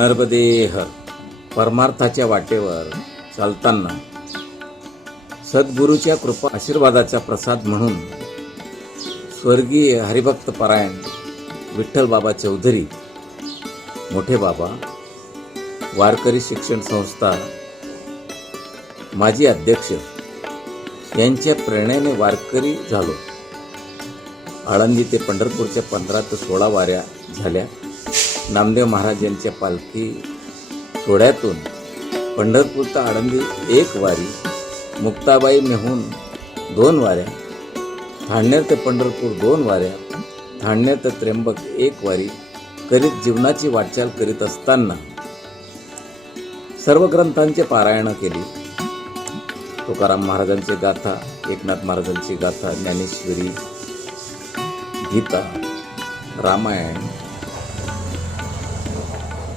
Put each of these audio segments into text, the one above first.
नर्मदेह परमार्थाच्या वाटेवर चालताना सद्गुरूच्या कृपा आशीर्वादाचा प्रसाद म्हणून स्वर्गीय हरिभक्त परायण विठ्ठल बाबा चौधरी, मोठे बाबा, वारकरी शिक्षण संस्था माजी अध्यक्ष यांच्या प्रेरणेने वारकरी झालो. आळंदी ते पंढरपूरच्या 15 ते 16 वाऱ्या झाल्या. नामदेव महाराज यांच्या पालखी सोहळ्यातून पंढरपूर ते आळंदी 1 वारी, मुक्ताबाई मेहून 2 वाऱ्या, ठाणेर ते पंढरपूर 2 वाऱ्या, ठाणेर ते त्र्यंबक 1 वारी करीत जीवनाची वाटचाल करीत असताना सर्व ग्रंथांचे पारायण केली. तुकाराम महाराजांची गाथा, एकनाथ महाराजांची गाथा, ज्ञानेश्वरी, गीता, रामायण,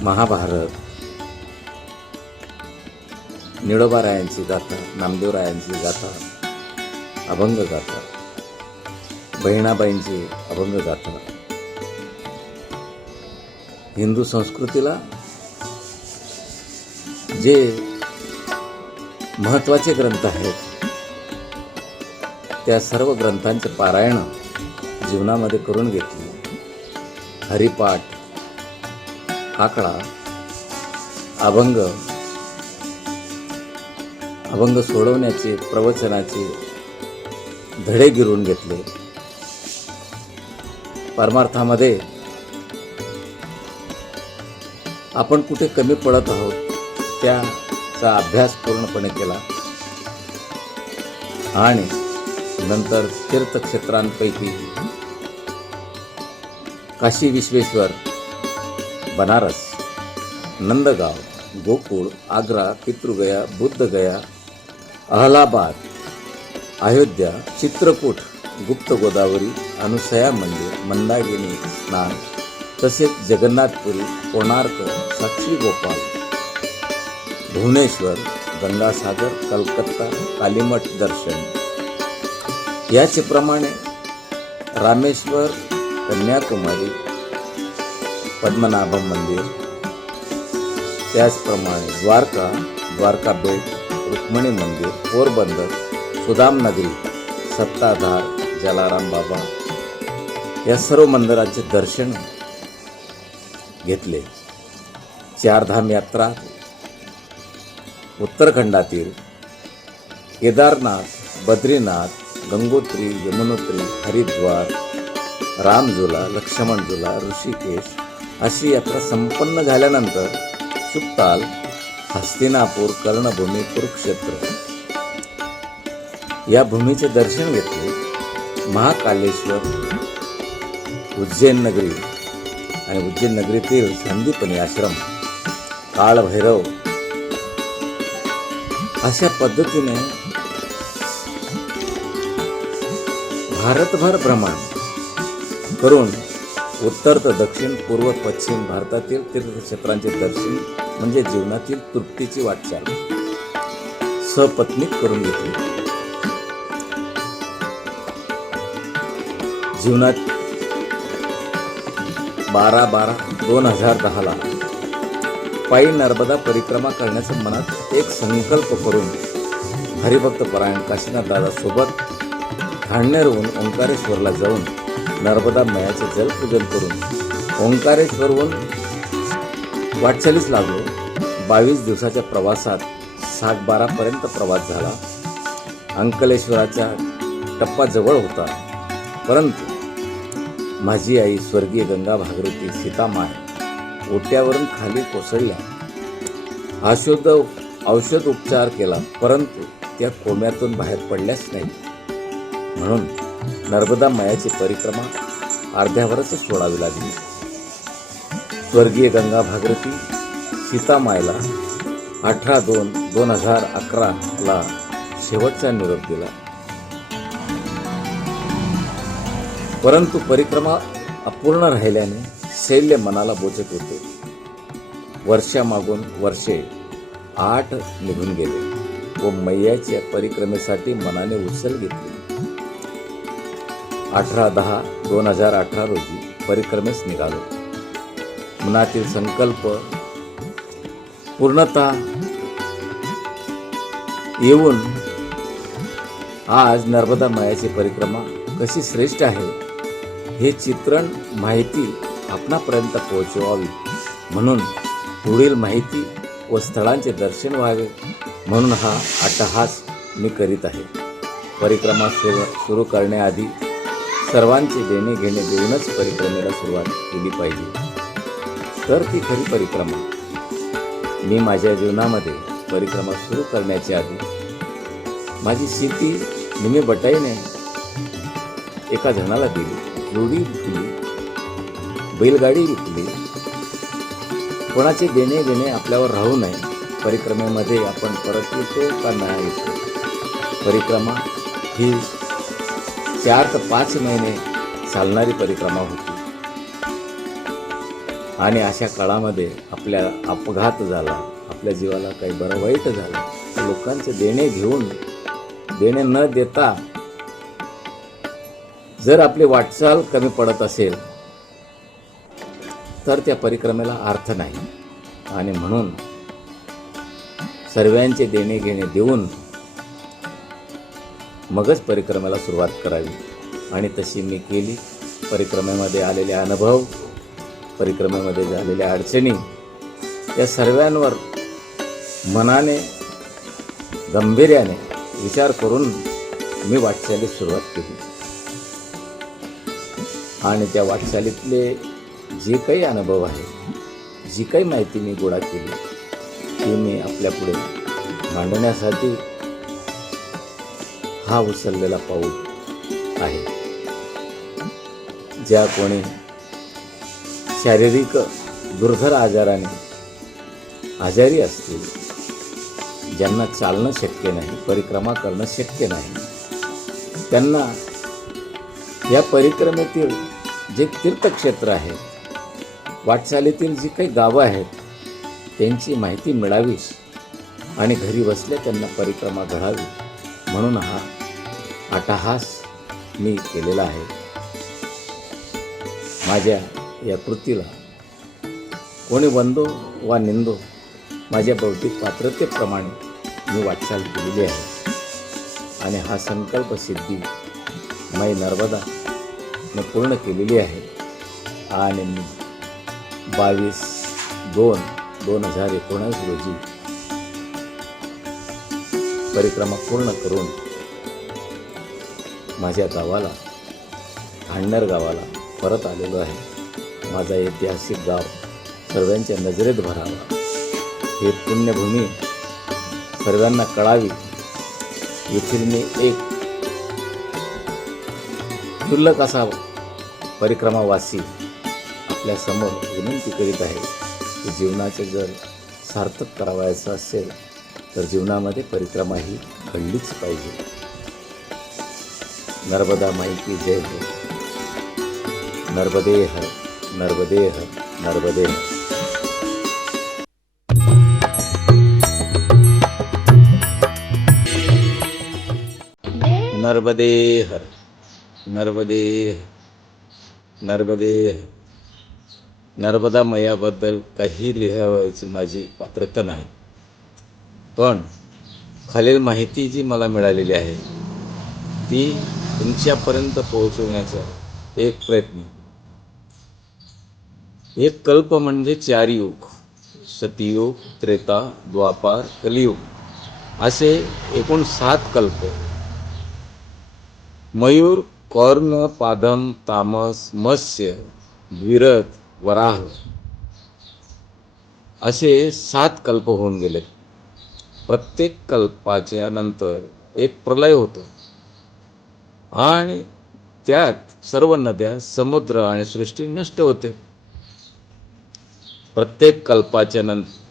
महाभारत, निळोबारायांची गाथा, नामदेवरायांची गाथा, अभंग गाथा, बहिणाबाईंची अभंग गाथा. हिंदू संस्कृतीला जे महत्त्वाचे ग्रंथ आहेत त्या सर्व ग्रंथांचे पारायण जीवनामध्ये करून घेतले. हरिपाठ, आकडा, अभंग सोडवण्याचे, प्रवचनाचे धडे गिरवून घेतले. परमार्थामध्ये आपण कुठे कमी पडत आहोत त्याचा अभ्यास पूर्णपणे केला आणि नंतर तीर्थक्षेत्रांपैकी काशी विश्वेश्वर, बनारस, नंदगाव, गोकुळ, आग्रा, पितृगया, बुद्धगया, अहलाबाद, अयोध्या, चित्रकूट, गुप्त गोदावरी, अनुसया मंदिर, मंदाकिनी स्नान, तसेच जगन्नाथपुरी, कोणार्क, साक्षी गोपाल, भुवनेश्वर, गंगासागर, कलकत्ता, कालीमठ दर्शन. याचप्रमाणे रामेश्वर, कन्याकुमारी, पद्मनाभम मंदिर, त्याचप्रमाणे द्वारका बेट, रुक्मिणी मंदिर, पोरबंदर, सुदाम नगरी, सत्ताधार, जलाराम बाबा या सर्व मंदिरांचे दर्शन घेतले. 4 धाम यात्रा उत्तराखंडातील केदारनाथ, बद्रीनाथ, गंगोत्री, यमुनोत्री, हरिद्वार, रामझुला, लक्ष्मणझुला, ऋषिकेश अशी यात्रा संपन्न झाल्यानंतर सुक्ताल, हस्तिनापूर, कर्णभूमी, कुरुक्षेत्र या भूमीचे दर्शन घेतले. महाकालेश्वर, उज्जैन नगरी आणि उज्जैन नगरीतील संदीपनी आश्रम, काळभैरव अशा पद्धतीने भारतभर भ्रमण करून उत्तर ते दक्षिण, पूर्व, पश्चिम भारतातील तीर्थक्षेत्रांचे दर्शन म्हणजे जीवनातील तृप्तीची वाटचाल सपत्नीक करून घेतली. जीवनात 12/12/2010 पायी नर्मदा परिक्रमा करण्याचा मनात एक संकल्प करून हरिभक्त परायण काशीनाथ दादा सोबत ठाणेरहून ओंकारेश्वरला जाऊन नर्मदा मैयाचे जलपूजन करून ओंकारेश्वरहून वाटचालीस लागलो. 22 दिवसाच्या प्रवासात सागबारापर्यंत प्रवास झाला. अंकलेश्वराचा टप्पा जवळ होता, परंतु माझी आई स्वर्गीय गंगा भागीरथी सीतामाय ओट्यावरून खाली कोसळल्या. औषध उपचार केला, परंतु त्या कोम्यातून बाहेर पडल्याच नाही. म्हणून नर्मदा मैयाची परिक्रमा अर्ध्यावरच सोडावी लागली. स्वर्गीय गंगा भागीरथी सीतामायला 18/2/2011 शेवटचा निरोप दिला. परंतु परिक्रमा अपूर्ण राहिल्याने शैल्य मनाला बोचत होते. वर्षामागून वर्षे 8 निघून गेले व मैयाच्या परिक्रमेसाठी मनाने उचल घेतली. 18/10/2018 रोजी परिक्रमेस निघालो. मनातील संकल्प पूर्णतः येऊन आज नर्मदा मायाची परिक्रमा कशी श्रेष्ठ आहे हे चित्रण माहिती आपणापर्यंत पोहोचवावी म्हणून पुढील माहिती व स्थळांचे दर्शन व्हावे म्हणून हा अट्टहास मी करीत आहे. परिक्रमा सुरू करण्याआधी सर्वांचे देणे घेणे देऊनच परिक्रमेला सुरुवात केली पाहिजे, तर ती खरी परिक्रमा. मी माझ्या जीवनामध्ये परिक्रमा सुरू करण्याच्या आधी माझी शेती निम्मी बटाईने एका जणाला दिली, जोडी विकली, बैलगाडी विकली. कोणाचे देणे घेणे आपल्यावर राहू नये. परिक्रमेमध्ये आपण परत येतो का नाही येतो. परिक्रमा ही 4 ते 5 महिने चालणारी परिक्रमा होती आणि अशा काळामध्ये आपल्या अपघात झाला, आपल्या जीवाला काही बरं वाईट झालं, लोकांचे देणे घेऊन देणे न देता जर आपली वाटचाल कमी पडत असेल तर त्या परिक्रमेला अर्थ नाही. आणि म्हणून सर्वांचे देणे घेणे देऊन मगच परिक्रमेला सुरुवात करावी आणि तशी मी केली. परिक्रमेमध्ये आलेले अनुभव, परिक्रमेमध्ये झालेल्या अडचणी या सर्वांवर मनाने गंभीर्याने विचार करून मी वाटचालीस सुरुवात केली आणि त्या वाटचालीतले जे काही अनुभव आहे, जी काही माहिती मी गोळा केली ती मी आपल्यापुढे मांडण्यासाठी हा उचललेला पाऊल आहे. ज्या कोणी शारीरिक दुर्धर आजाराने आजारी असतील, ज्यांना चालणं शक्य नाही, परिक्रमा करणं शक्य नाही, त्यांना या परिक्रमेतील जे तीर्थक्षेत्र आहे, वाटचालीतील जी काही गावं आहेत त्यांची माहिती मिळावी आणि घरी बसल्या त्यांना परिक्रमा घडावी म्हणून हा अट्टहास मी केलेला आहे. माझ्या या कृतीला कोणी वंदो वा निंदो, माझ्या बौद्धिक पात्रतेप्रमाणे मी वाटचाल केलेली आहे आणि हा संकल्प सिद्धी माई नर्मदा मी पूर्ण केलेली आहे. आणि मी 22/2/2019 रोजी परिक्रमा पूर्ण करून माझ्या गावाला, हाणनर गावाला परत आलेलो आहे. माझा ऐतिहासिक गाव सर्वांच्या नजरेत भरावा, ही पुण्यभूमी सर्वांना कळावी. येथील मी एक क्षुल्लक असा परिक्रमावासी आपल्या समोर विनंती करीत आहे की जीवनाचे जर सार्थक करावायचं असेल तर जीवनामध्ये परिक्रमा ही घडलीच पाहिजे. नर्मदा माई की जय हो. नर्मदे हर, नर्मदे हर, नर्मदे हर. नर्मदे हर, नर्मदे हर, नर्मदे हर. नर्मदा मैयाबद्दल काही लिहावयाची माझी पात्रता नाही, पण खालील माहिती जी मला मिळालेली आहे ती तुमच्यापर्यंत पोहोचवण्याचा एक प्रयत्न. एक कल्प म्हणजे 4 युग, सतयुग, त्रेता, द्वापार, कलियुग असे एकूण 7 कल्प. मयूर, कर्ण, पादम, तामस, मत्स्य, द्विरथ, वराह असे 7 कल्प होऊन गेले. प्रत्येक कल्पाच्या नंतर एक प्रलय होतो आणि त्यात सर्व नद्या, समुद्र आणि सृष्टी नष्ट होते. प्रत्येक कल्पाच्या नंतर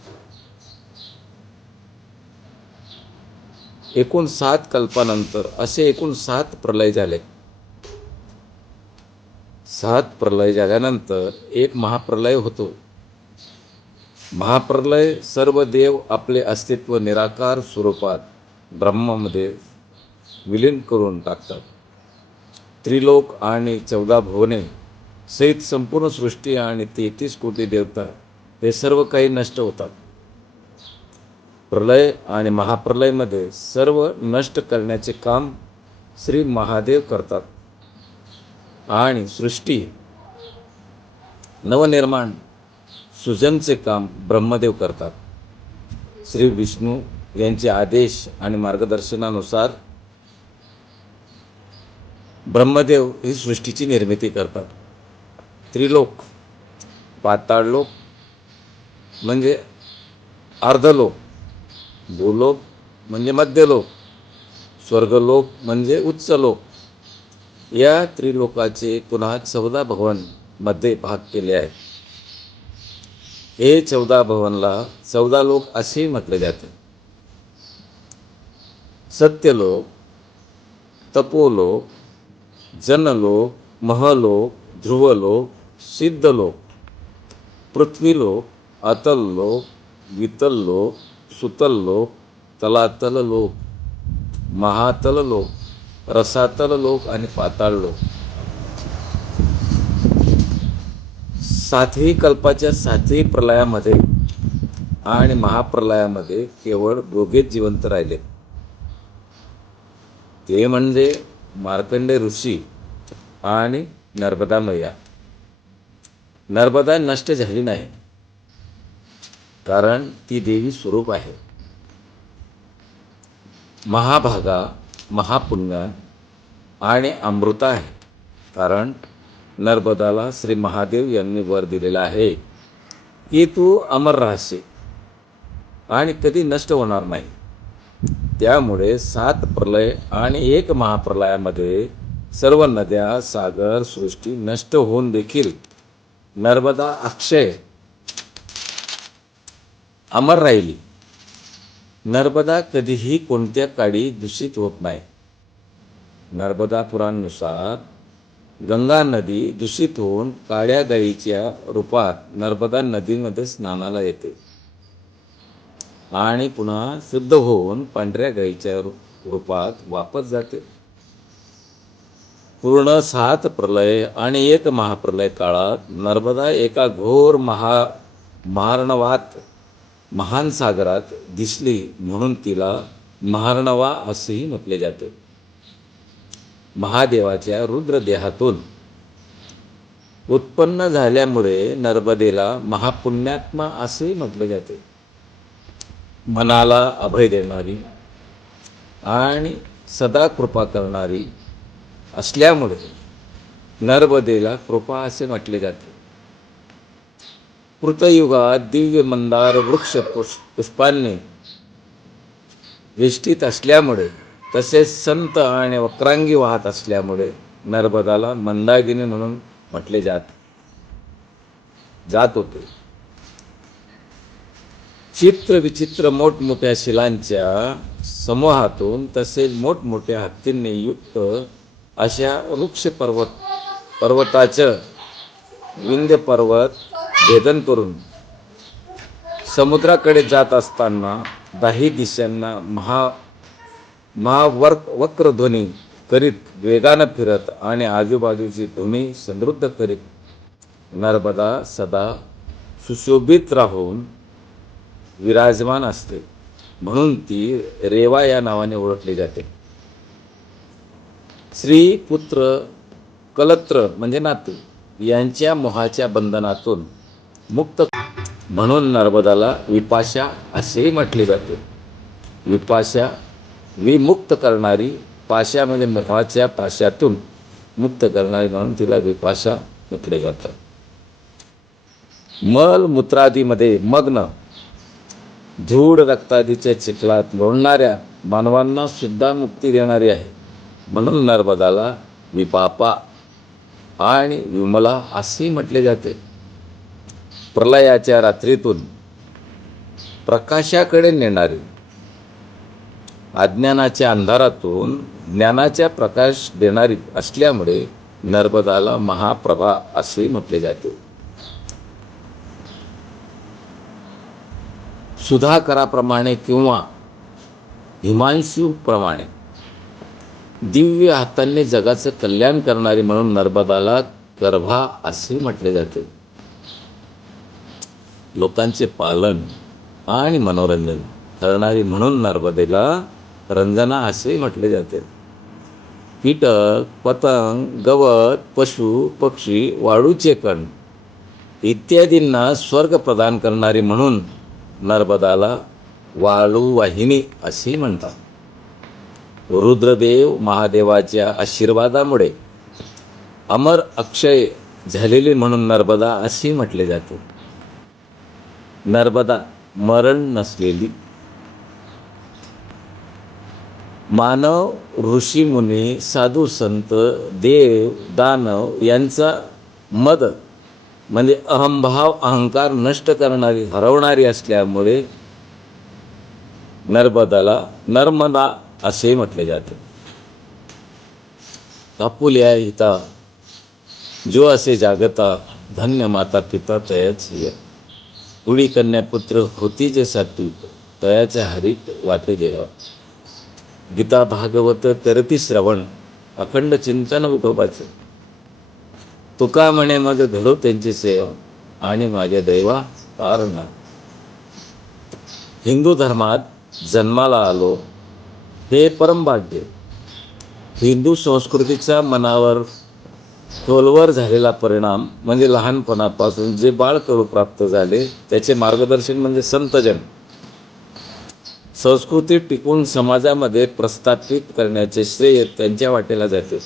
एकूण 7 कल्पानंतर असे एकूण 7 प्रलय झाले. 7 प्रलय झाल्यानंतर एक महाप्रलय होतो. महाप्रलय सर्व देव आपले अस्तित्व निराकार स्वरूपात ब्रह्मामध्ये विलीन करून टाकतात. त्रिलोक आणि 14 भुवने सहित संपूर्ण सृष्टी आणि 33 कोटी देवता हे सर्व काही नष्ट होतात. प्रलय आणि महाप्रलयमध्ये सर्व नष्ट करण्याचे काम श्री महादेव करतात आणि सृष्टी नवनिर्माण सृजनचे काम ब्रह्मदेव करतात. श्री विष्णू यांचे आदेश आणि मार्गदर्शनानुसार ब्रह्मदेव ही सृष्टीची निर्मिती करतात. त्रिलोक, पाताळलोक म्हणजे अर्धलोक, भूलोक म्हणजे मध्यलोक, स्वर्गलोक म्हणजे उच्चलोक, या त्रिलोकाचे पुन्हा 14 भवन मध्ये भाग केले आहेत. हे 14 भवनला 14 लोक असेही म्हटले जाते. सत्यलोक, तपोलोक, जनलोक, महलोक, ध्रुवलोक, सिद्धलोक, पृथ्वीलोक, अतललोक, वितललोक, सुतललोक, तलातललोक, महातललोक, रसातललोक आणि पाताळलोक. 7ही कल्पाच्या 7ही प्रलयामध्ये आणि महाप्रलयामध्ये केवळ दोघेच जिवंत राहिले. ते म्हणजे मार्कंडेय ऋषी आणि नर्मदा मैया. नर्मदा नष्ट झाली नाही, कारण ती देवी स्वरूप आहे. महाभागा, महापुण्य आणि अमृता आहे, कारण नर्मदाला श्री महादेव यांनी वर दिलेला आहे की तू अमर राहशील आणि कधी नष्ट होणार नाही. त्यामुळे 7 प्रलय आणि 1 महाप्रलयामध्ये सर्व नद्या, सागर, सृष्टी नष्ट होऊन देखील नर्मदा अक्षय अमर राहिली. नर्मदा कधीही कोणत्या काळी दूषित होत नाही. नर्मदा पुराणानुसार गंगा नदी दूषित होऊन काळ्या गायीच्या रूपात नर्मदा नदीमध्ये स्नानाला येते आणि पुन्हा शुद्ध होऊन पांढऱ्या गायीच्या रूपात वापस जाते. पूर्ण 7 प्रलय आणि 1 महाप्रलय काळात नर्मदा एका घोर महार्णवात, महान सागरात दिसली, म्हणून तिला महार्णवा असेही म्हटले जाते. महादेवाच्या रुद्र देहातून उत्पन्न झाल्यामुळे नर्मदेला महापुण्यात्मा असेही म्हटले जाते. मनाला अभय देणारी आणि सदा कृपा करणारी असल्यामुळे नर्मदेला कृपा असे म्हटले जाते. कृतयुगात दिव्य मंदार वृक्ष पुष्पांनी वेष्टित असल्यामुळे, तसेच संत आणि वक्रांगी वाहत असल्यामुळे नर्मदाला मंदाकिनी म्हणून म्हटले जात होते. चित्र विचित्र मोठमोठ्या शिलांच्या समूहातून तसेच मोठमोठ्या हत्तींनी युक्त अशा वृक्ष पर्वताचं विंध्य पर्वत भेदन करून समुद्राकडे जात असताना 10 दिशांना वक्रध्वनी करीत वेगानं फिरत आणि आजूबाजूची ध्वनी समृद्ध करीत नर्मदा सदा सुशोभित राहून विराजमान असते, म्हणून ती रेवा या नावाने ओळखली जाते. स्त्री, पुत्र, कलत्र म्हणजे नातू यांच्या मोहाच्या बंधनातून मुक्त म्हणून नर्मदाला विपाशा असेही म्हटले जाते. विपाशा विमुक्त करणारी, पाशा म्हणजे मोहाच्या पाशातून मुक्त करणारी, म्हणून तिला विपाशा म्हटले जातं. मल मूत्रादीमध्ये मग्न, धूळ रक्तादीच्या चिखलात लोळणाऱ्या मानवांना सुद्धा मुक्ती देणारी आहे, म्हणून नर्मदाला विपापा आणि विमला असेही म्हटले जाते. प्रलयाच्या रात्रीतून प्रकाशाकडे नेणारी, अज्ञानाच्या अंधारातून ज्ञानाचा प्रकाश देणारी असल्यामुळे नर्मदाला महाप्रभा असेही म्हटले जाते. सुधाकराप्रमाणे किंवा हिमांशूप्रमाणे दिव्य हातांनी जगाचं कल्याण करणारी म्हणून नर्मदाला गर्भा असे म्हटले जाते. लोकांचे पालन आणि मनोरंजन ठरणारी म्हणून नर्मदेला रंजना असे म्हटले जाते. कीटक, पतंग, गवत, पशु पक्षी, वाळूचे कण इत्यादींना स्वर्ग प्रदान करणारी म्हणून नर्मदाला वाळूवाहिनी असे म्हणतात. रुद्रदेव महादेवाच्या आशीर्वादामुळे अमर अक्षय झालेली म्हणून नर्मदा असे म्हटले जाते. नर्मदा मरण नसलेली. मानव, ऋषीमुनी, साधू संत, देव, दानव यांचा मद म्हणजे अहंभाव, अहंकार नष्ट करणारी, हरवणारी असल्यामुळे नर्मदाला नर्मदा असे म्हटले जाते. आपुल्या हिता जो असे जागता, धन्य माता पिता तयाच हिय. कुळी कन्या पुत्र होती जे सात्विक, तयाच्या हरीत वाटे जेवा. गीता भागवत करती श्रवण, अखंड चिंतन विठोबाचे. तुका म्हणे मग घडो त्यांची सेवा, आणि माझ्या दैवा तारणा. हिंदू धर्मात जन्माला आलो हे परमभाग्य. हिंदू संस्कृतीचा मनावर खोलवर झालेला परिणाम म्हणजे लहानपणापासून जे बाळकडू प्राप्त झाले त्याचे मार्गदर्शन म्हणजे संतजन. संस्कृती टिकून समाजामध्ये प्रस्थापित करण्याचे श्रेय त्यांच्या वाटेला जाते.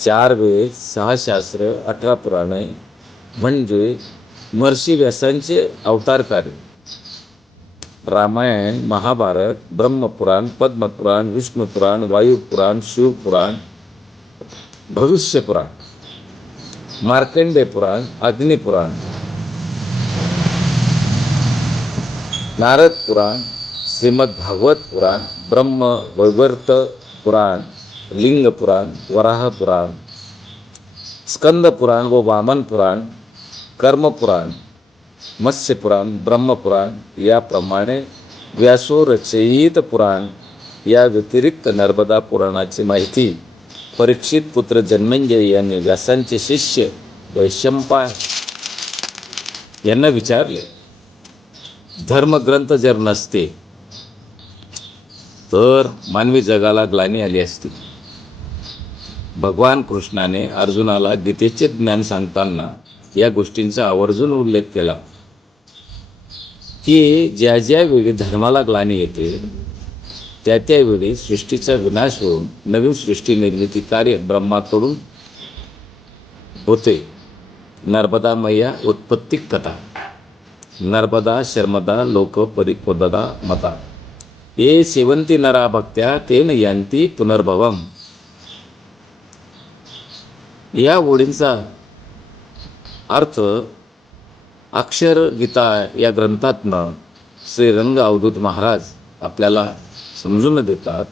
4 वेद, 6 शास्त्र, 18 पुराणे म्हणजे महर्षी व्यासांचे अवतार कार्य. रामायण, महाभारत, ब्रह्मपुराण, पद्मपुराण, विष्णुपुराण, वायुपुराण, शिवपुराण, भविष्यपुराण, मार्कंडेय पुराण, अग्निपुराण, नारद पुराण, श्रीमद भागवत पुराण, ब्रह्म वैवर्त पुराण, लिंग पुराण, वराह पुराण, स्कंद पुराण व वामन पुराण, कर्म पुराण, मत्स्य पुराण, ब्रह्मपुराण याप्रमाणे व्यासो रचयित पुराण. या व्यतिरिक्त नर्मदा पुराणाची माहिती परीक्षित पुत्र जन्मेजय यांनी व्यासांचे शिष्य वैशंपायन यांना विचारले. धर्मग्रंथ जर नसते तर मानवी जगाला ग्लानी आली असती. भगवान कृष्णाने अर्जुनाला गीतेचे ज्ञान सांगताना या गोष्टींचा आवर्जून उल्लेख केला की ज्या ज्या वेळी धर्माला ग्लानी येते त्या त्यावेळी सृष्टीचा विनाश होऊन नवीन सृष्टी निर्मिती कार्य ब्रह्माकडून होते. नर्मदा मैया उत्पत्ती कथा. नर्मदा शर्मदा लोक परिकोददा मता, ये सेवंती नरा भक्त्या तेन यांती पुनर्भवम. या ओळींचा अर्थ अक्षर गीता या ग्रंथातनं श्रीरंग अवधूत महाराज आपल्याला समजून देतात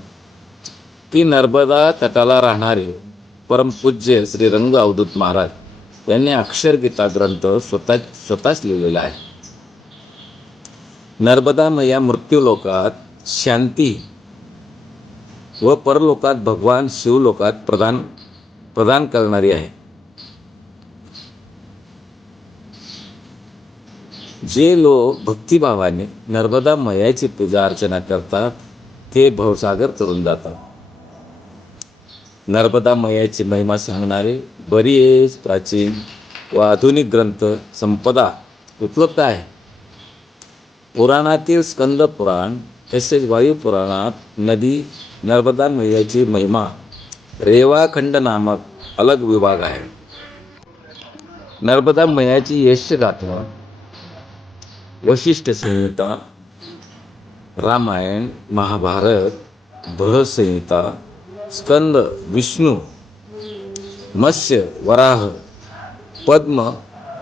की नर्मदा तटाला राहणारे परमपूज्य श्रीरंग अवधूत महाराज यांनी अक्षर गीता ग्रंथ स्वतःच लिहिलेला आहे. नर्मदा मैया मृत्यूलोकात शांती व परलोकात भगवान शिवलोकात प्रदान करणारी आहे. जे लोक भक्तिभावाने नर्मदा मैयाची पूजा अर्चना करतात ते भवसागर तरून जातात. नर्मदा मैयाची महिमा सांगणारे बरेच प्राचीन व आधुनिक ग्रंथ संपदा उपलब्ध आहे. पुराणातील स्कंद पुराण तसेच वायुपुराणात नदी नर्मदा मैयाची महिमा रेवाखंड नामक अलग विभाग आहे. नर्मदा मैयाची यश गाथा, वशिष्ठ संहिता, रामायण, महाभारत, बृहत्संहिता, स्कंद, विष्णू, मत्स्य, वराह, पद्म,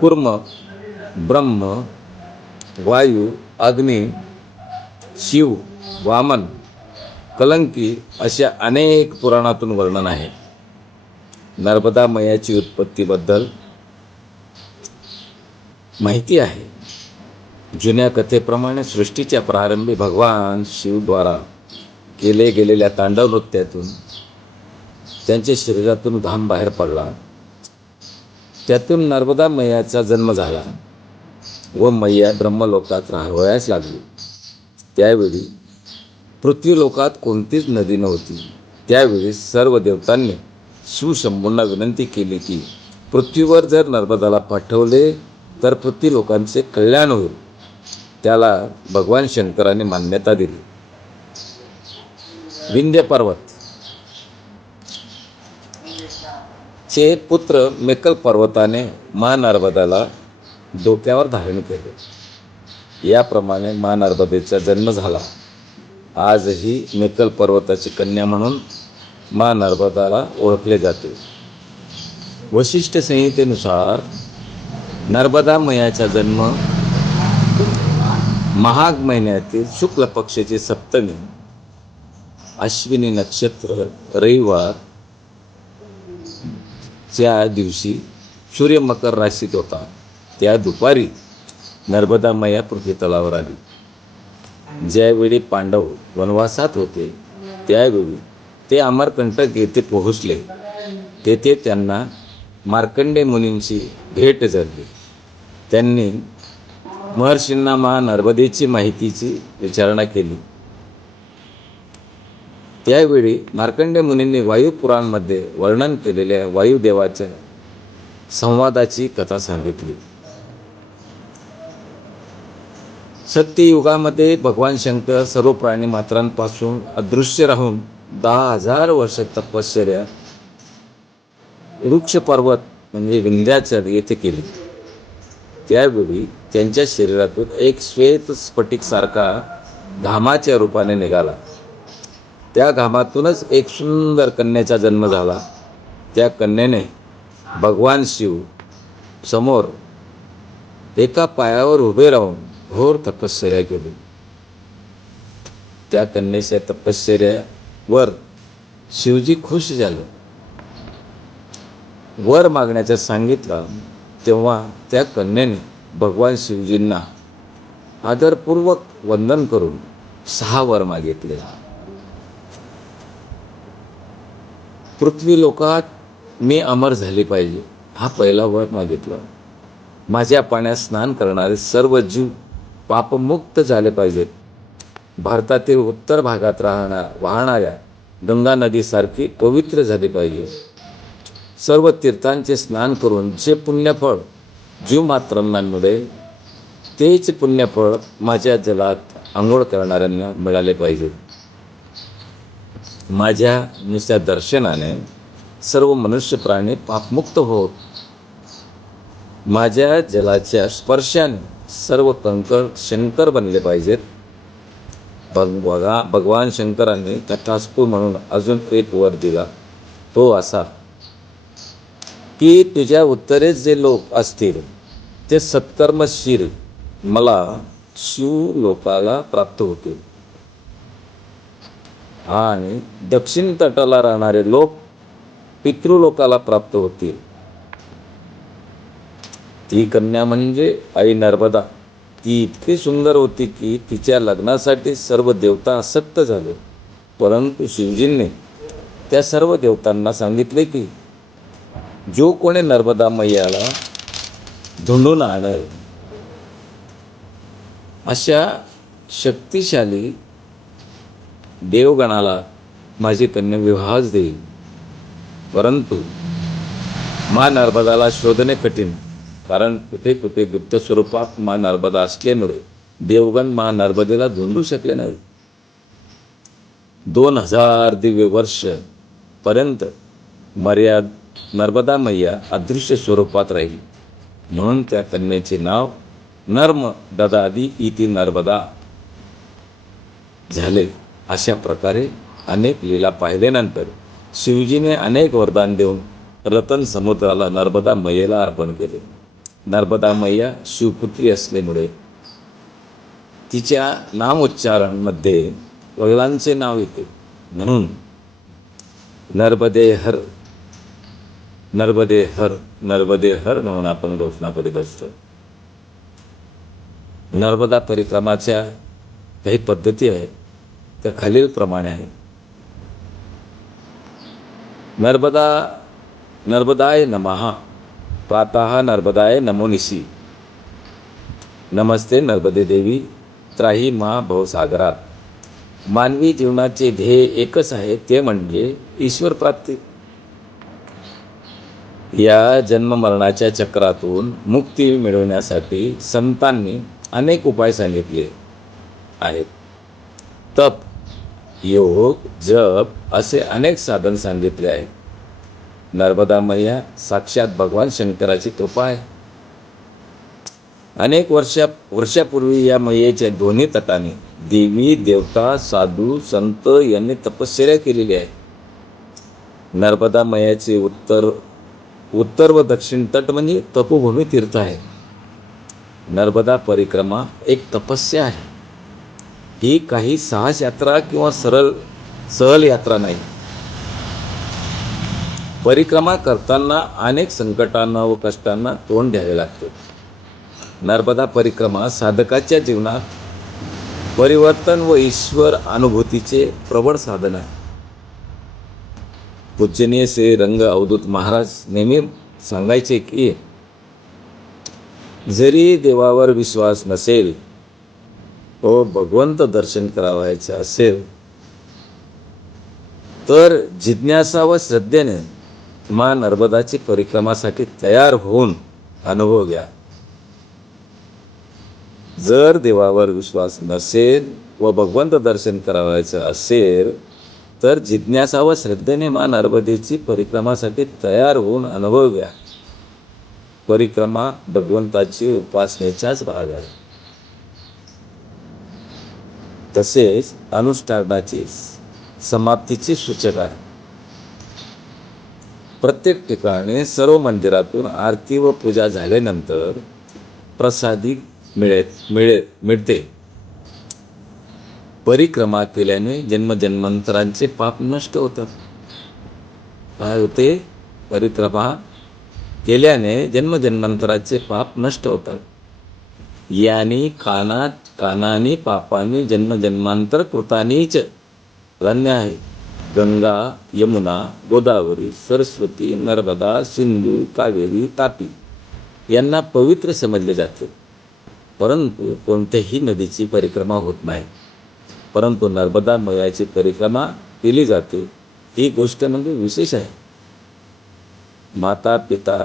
कूर्म, ब्रह्म, वायू, अग्नी, शिव, वामन, कलंकी अशा अनेक पुराणातून वर्णन आहे. नर्मदा मैयाची उत्पत्तीबद्दल माहिती आहे. जुन्या कथेप्रमाणे सृष्टीच्या प्रारंभी भगवान शिवद्वारा केले गेलेल्या तांडव नृत्यातून त्यांच्या शरीरातून घाम बाहेर पडला. त्यातून नर्मदा मैयाचा जन्म झाला व मैया ब्रह्मलोकात राहावयास लागली. त्यावेळी पृथ्वीलोकात कोणतीच नदी नव्हती. त्यावेळी सर्व देवतांनी शिवशंभूंना विनंती केली की पृथ्वीवर जर नर्मदाला पाठवले तर पृथ्वी लोकांचे कल्याण होईल. त्याला भगवान शंकराने मान्यता दिली. विंध्य पर्वत चे पुत्र मेकल पर्वताने महानर्मदाला डोक्यावर धारण केले. याप्रमाणे महानर्मदेचा जन्म झाला. आजही मेकल पर्वताची कन्या म्हणून महानर्मदाला ओळखले जाते. वशिष्ठ संहितेनुसार नर्मदा मैयाचा जन्म माघ महिन्यातील शुक्ल पक्षाची सप्तमी अश्विनी नक्षत्र रविवार च्या दिवशी सूर्य मकर राशीत होता. त्या दुपारी नर्मदा मैया पृथ्वी तलावर आली. ज्यावेळी पांडव वनवासात होते त्यावेळी ते अमरकंटक येथे पोहोचले. तेथे त्यांना मार्कंडेय मुनींची भेट झाली. त्यांनी महर्षींना नर्मदेची माहितीची विचारणा केली. त्यावेळी मार्कंडेय मुनींनी वायुपुराणमध्ये वर्णन केलेल्या वायुदेवाच्या संवादाची कथा सांगितली. सत्ययुगामध्ये भगवान शंकर सर्व प्राणी मात्रांपासून अदृश्य राहून 10,000 वर्ष तपश्चर्या वृक्ष पर्वत म्हणजे विंध्याचल येथे केली. त्यावेळी त्यांच्या शरीरातून एक श्वेत स्फटिकसारखा घामाच्या रूपाने निघाला. त्या घामातूनच एक सुंदर कन्याचा जन्म झाला. त्या कन्येने भगवान शिव समोर एका पायावर उभे राहून घोर तपश्चर्या केली. त्या कन्येच्या तपश्चर्यावर शिवजी खुश झाले. वर मागण्याचं सांगितलं तेव्हा त्या कन्येने भगवान शिवजींना आदरपूर्वक वंदन करून 6 वर मागितले. पृथ्वी लोकात मी अमर झाले पाहिजे हा पहिला वर मागितला. माझ्या पाण्यात स्नान करणारे सर्व जीव पापमुक्त झाले पाहिजेत. भारतातील उत्तर भागात वाहणाऱ्या गंगा नदीसारखी पवित्र झाली पाहिजे. सर्व तीर्थांचे स्नान करून जे पुण्यफळ जीवमात्रांना मिळेल तेच पुण्यफळ माझ्या जलात आंघोळ करणाऱ्यांना मिळाले पाहिजे. माझ्या नुसत्या दर्शनाने सर्व मनुष्य प्राणी पापमुक्त होत. माझ्या जलाच्या स्पर्शाने सर्व कंकर शंकर बनले पाहिजेत. भगवान शंकरांनी तथास्तु म्हणून अजून एक वर दिला. तो असा की तुझ्या उत्तरेत जे लोक असतील ते सत्कर्मशील मला शिव लोकाला प्राप्त होतील आणि दक्षिण तटाला राहणारे लोक पितृलोकाला प्राप्त होतील. ती कन्या म्हणजे आई नर्मदा. ती इतकी सुंदर होती की तिच्या लग्नासाठी सर्व देवता आसक्त झाले. परंतु शिवजींनी त्या सर्व देवतांना सांगितले की जो कोणी नर्मदा मैयाला धुंडून आणेल अशा शक्तिशाली देवगणाला माझी कन्या विवाहास देईल. परंतु नर्मदाला शोधणे कठीण, कारण कुठे कुठे गुप्त स्वरूपात नर्मदा असल्यामुळे देवगण नर्मदेला धुंडू शकले नाही. 2000 दिव्य वर्ष पर्यंत नर्मदा मैया अदृश्य स्वरूपात राहील. म्हणून त्या कन्येचे नाव नर्मददादी इति नर्मदा झाले. अशा प्रकारे अनेक लीला पाहिल्यानंतर शिवजीने अनेक वरदान देऊन रतन समुद्राला नर्मदा मैयेला अर्पण केले. नर्मदा मैया शिवपुत्री असल्यामुळे तिच्या नामोच्चारांमध्ये वडिलांचे नाव येते. म्हणून नर्मदे हर नर्मदे हर नर्मदे हर म्हणून आपण घोषणा करीत असतो. नर्मदा परिक्रमाच्या काही पद्धती आहेत त्या खालीलप्रमाणे आहे. नर्मदाय नमः. प्रातः नर्मदाय नमो निशी. नमस्ते नर्मदे देवी. त्राहिमा भवसागरात मानवी जीवनाचे ध्येय एकच आहे, ते म्हणजे ईश्वर प्राप्ती. या जन्ममरणाच्या चक्रातून मुक्ती मिळवण्यासाठी संतांनी अनेक उपाय सांगितले आहेत. तप, योग, जप असे अनेक साधन सांगितले आहेत. नर्मदा मैया साक्षात भगवान शंकराची कृपा आहे. अनेक वर्षापूर्वी या मैयेच्या दोन्ही तटाने देवी, देवता, साधू, संत यांनी तपश्चर्या केलेली आहे. नर्मदा मैयाचे उत्तर व दक्षिण तट म्हणजे तपोभूमी तीर्थ आहे. नर्मदा परिक्रमा एक तपस्या आहे. ही काही साहस यात्रा किंवा सहल यात्रा नाही. परिक्रमा करताना अनेक संकटांना व कष्टांना तोंड द्यावे लागते. नर्मदा परिक्रमा साधकाच्या जीवनात परिवर्तन व ईश्वर अनुभूतीचे प्रबळ साधन आहे. पूजनीय श्री रंग अवधूत महाराज नेहमी सांगायचे की जरी देवावर विश्वास नसेल व भगवंत दर्शन करावायचे असेल तर जिज्ञासा व श्रद्धेने माँ नर्मदाची परिक्रमासाठी तयार होऊन अनुभव घ्या. जर देवावर विश्वास नसेल व भगवंत दर्शन करावायचं असेल तर जिज्ञासा व श्रद्धेने माँ नर्मदेची परिक्रमासाठी तयार होऊन अनुभव घ्या. परिक्रमा भगवंताची उपासनेचाच भाग आहे. तसेच अनुष्ठानाची समाप्तीचे सूचक आहे. प्रत्येक ठिकाणी सर्व मंदिरातून आरती व पूजा झाल्यानंतर प्रसादी मिळते. परिक्रमा केल्याने जन्मजन्मांतरांचे पाप नष्ट होतात. काय होते? परिक्रमा केल्याने जन्मजन्मांतराचे पाप नष्ट होतात. यानी कानानी पापानी जन्मजन्मांतर कृतानीच धन्य आहे. गंगा, यमुना, गोदावरी, सरस्वती, नर्मदा, सिंधू, कावेरी, तापी यांना पवित्र समजले जाते. परंतु कोणत्याही नदीची परिक्रमा होत नाही. परंतु नर्मदा मैयाची परिक्रमा केली जाते. ही गोष्ट म्हणजे विशेष आहे. माता, पिता,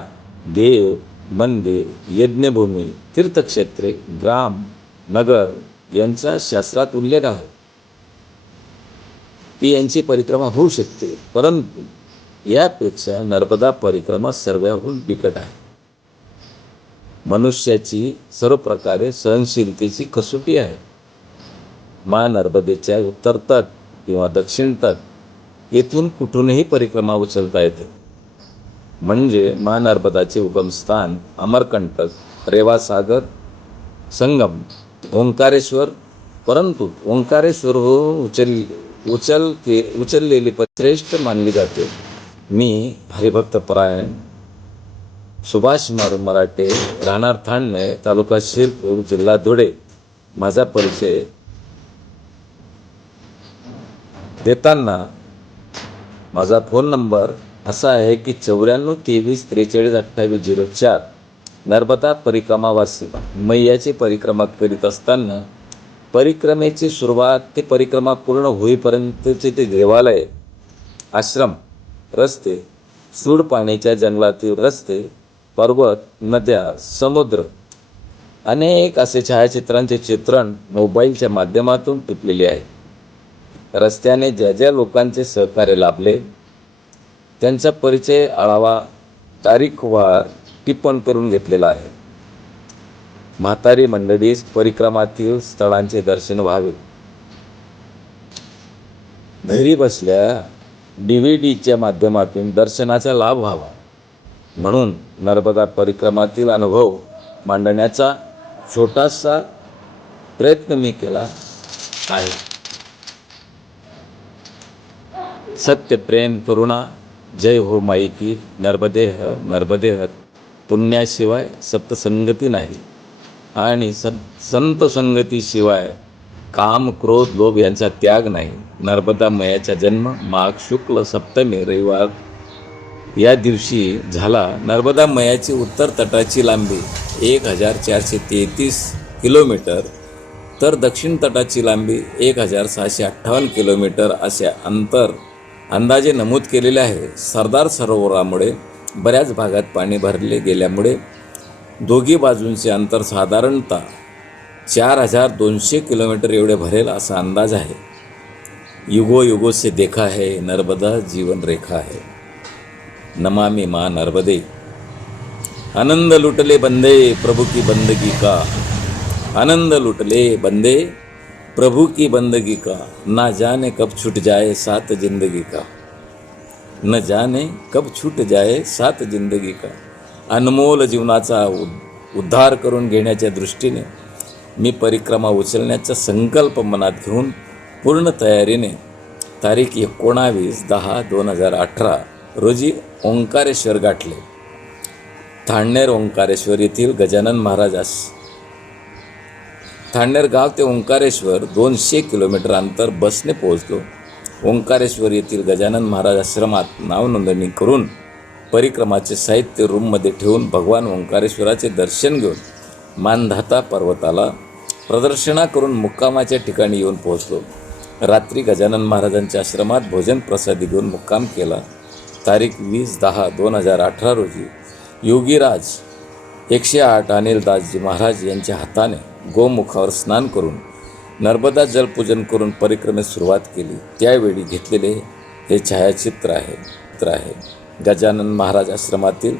देव, मंदिर, यज्ञभूमी, तीर्थक्षेत्रे, ग्राम, नगर यांचा शास्त्रात उल्लेख आहे ती यांची परिक्रमा होऊ शकते. परंतु यापेक्षा नर्मदा परिक्रमा सर्वाहून बिकट आहे. मनुष्याची सर्व प्रकारे सहनशीलतेची कसोटी आहे. माँ नर्मदेच्या उत्तर तट किंवा दक्षिण तट येथून कुठूनही परिक्रमा उचलता येते. म्हणजे माँ नर्मदाचे उगमस्थान अमरकंटक, रेवासागर, संगम, ओंकारेश्वर. परंतु ओंकारेश्वर उचललेली श्रेष्ठ मानली जाते. मी हरिभक्तपरायण सुभाष मराठे, राहणार ठाणे, तालुका शिरपूर, जिल्हा धुळे. माझा परिचय देताना माझा फोन नंबर असा आहे की 94 23 43 28 04. नर्मदा परिक्रमावासी मैयाची परिक्रमा करीत असताना परिक्रमेची सुरुवात ते परिक्रमा पूर्ण होईपर्यंतचे ते देवालय, आश्रम, रस्ते, सूड पाण्याच्या जंगलातील रस्ते, पर्वत, नद्या, समुद्र अनेक असे छायाचित्रांचे चित्रण मोबाईलच्या माध्यमातून टिपलेले आहे. रस्त्याने ज्या ज्या लोकांचे सहकार्य लाभले त्यांचा परिचय, आढावा, तारीखवार टिप्पण करून घेतलेला आहे. म्हातारी मंडळीस परिक्रमातील स्थळांचे दर्शन व्हावे. घरी बसल्या DVDच्या माध्यमातून दर्शनाचा लाभ व्हावा म्हणून नर्मदा परिक्रमातील अनुभव मांडण्याचा छोटासा प्रयत्न मी केला आहे. सत्य, प्रेम, करुणा, जय हो माई की. नर्मदेह पुण्याशिवाय सप्तसंगती नाही आणि संत संगतीशिवाय काम, क्रोध, लोभ यांचा त्याग नाही. नर्मदा मैयाचा जन्म माघ शुक्ल सप्तमी रविवार या दिवशी झाला. नर्मदा मैयाची उत्तर तटाची लांबी 1433 किलोमीटर तर दक्षिण तटाची लांबी 1658 किलोमीटर असे अंतर अंदाजे नमूद केलेले आहे. सरदार सरोवरामुळे बऱ्याच भागात पाणी भरले गेल्यामुळे दोघी बाजूंचे अंतर साधारणतः 4200 किलोमीटर एवढे भरेल असा अंदाज आहे. युगो युगो से देखा है नर्मदा जीवन रेखा है, नमामि माँ नर्मदे. आनंद लुटले बंदे प्रभु की बंदगी का, आनंद लुटले बंदे प्रभु की बंदगी का, ना जाने कब छूट जाए साथ जिंदगी का, न जाने कब छूट जाए साथ जिंदगी का. अनमोल जीवनाचा उद्धार करून घेण्याच्या दृष्टीने मी परिक्रमा उचलण्याचा संकल्प मनात घेऊन पूर्ण तयारीने तारीख 19/10/2018 रोजी ओंकारेश्वर गाठले. थाळनेर ओंकारेश्वर येथील गजानन महाराजास थाळनेर गाव ते ओंकारेश्वर 200 किलोमीटर अंतर बसने पोहोचलो. ओंकारेश्वर येथील गजानन महाराज आश्रमात नावनोंदणी करून परिक्रमाचे साहित्य रूममध्ये ठेवून भगवान ओंकारेश्वराचे दर्शन घेऊन मानधाता पर्वताला प्रदर्शना करून मुक्कामाच्या ठिकाणी येऊन पोहोचलो. रात्री गजानन महाराजांच्या आश्रमात भोजन प्रसादी घेऊन मुक्काम केला. तारीख 20/10/2018 रोजी योगीराज 108 अनिलदासजी महाराज यांच्या हाताने गोमुखावर स्नान करून नर्मदा जलपूजन करून परिक्रमेस सुरुवात केली. त्यावेळी घेतलेले हे छायाचित्र आहे. गजानन महाराज आश्रमातील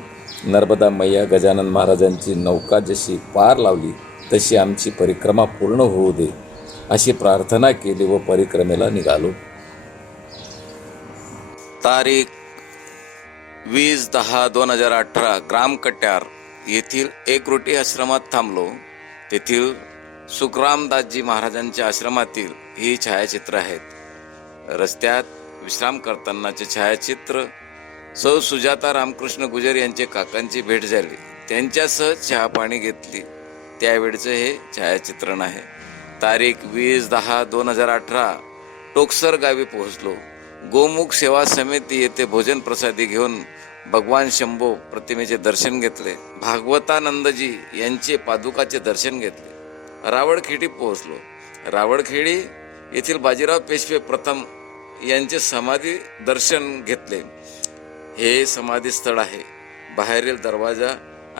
नर्मदा मैया गजानन महाराजांची नौका जशी पार लावली तशी आमची परिक्रमा पूर्ण होऊ दे अशी प्रार्थना केली व परिक्रमेला निघालो. तारीख 20/10/2018 ग्राम कट्यार येथील एकरोटी आश्रमात थांबलो. तेथील सुखरामदासजी महाराजांच्या आश्रमातील ही छायाचित्र आहेत. रस्त्यात विश्राम करतानाचे छायाचित्र. सौ सुजाता रामकृष्ण गुजर यांचे काकांची भेट झाली, त्यांच्यासह चहा पाणी घेतली त्यावेळचे हे छायाचित्रण आहे. तारीख 20/10/2018 टोकसर गावी पोहोचलो. गोमुख सेवा समिती येथे भोजन प्रसादी घेऊन भगवान शंभो प्रतिमेचे दर्शन घेतले. भागवतानंदजी यांचे पादुकाचे दर्शन घेतले. रावळखेडी पोहोचलो. रावळखेडी येथील बाजीराव पेशवे प्रथम यांचे समाधी दर्शन घेतले. हे समाधी स्थळ आहे. बाहेरील दरवाजा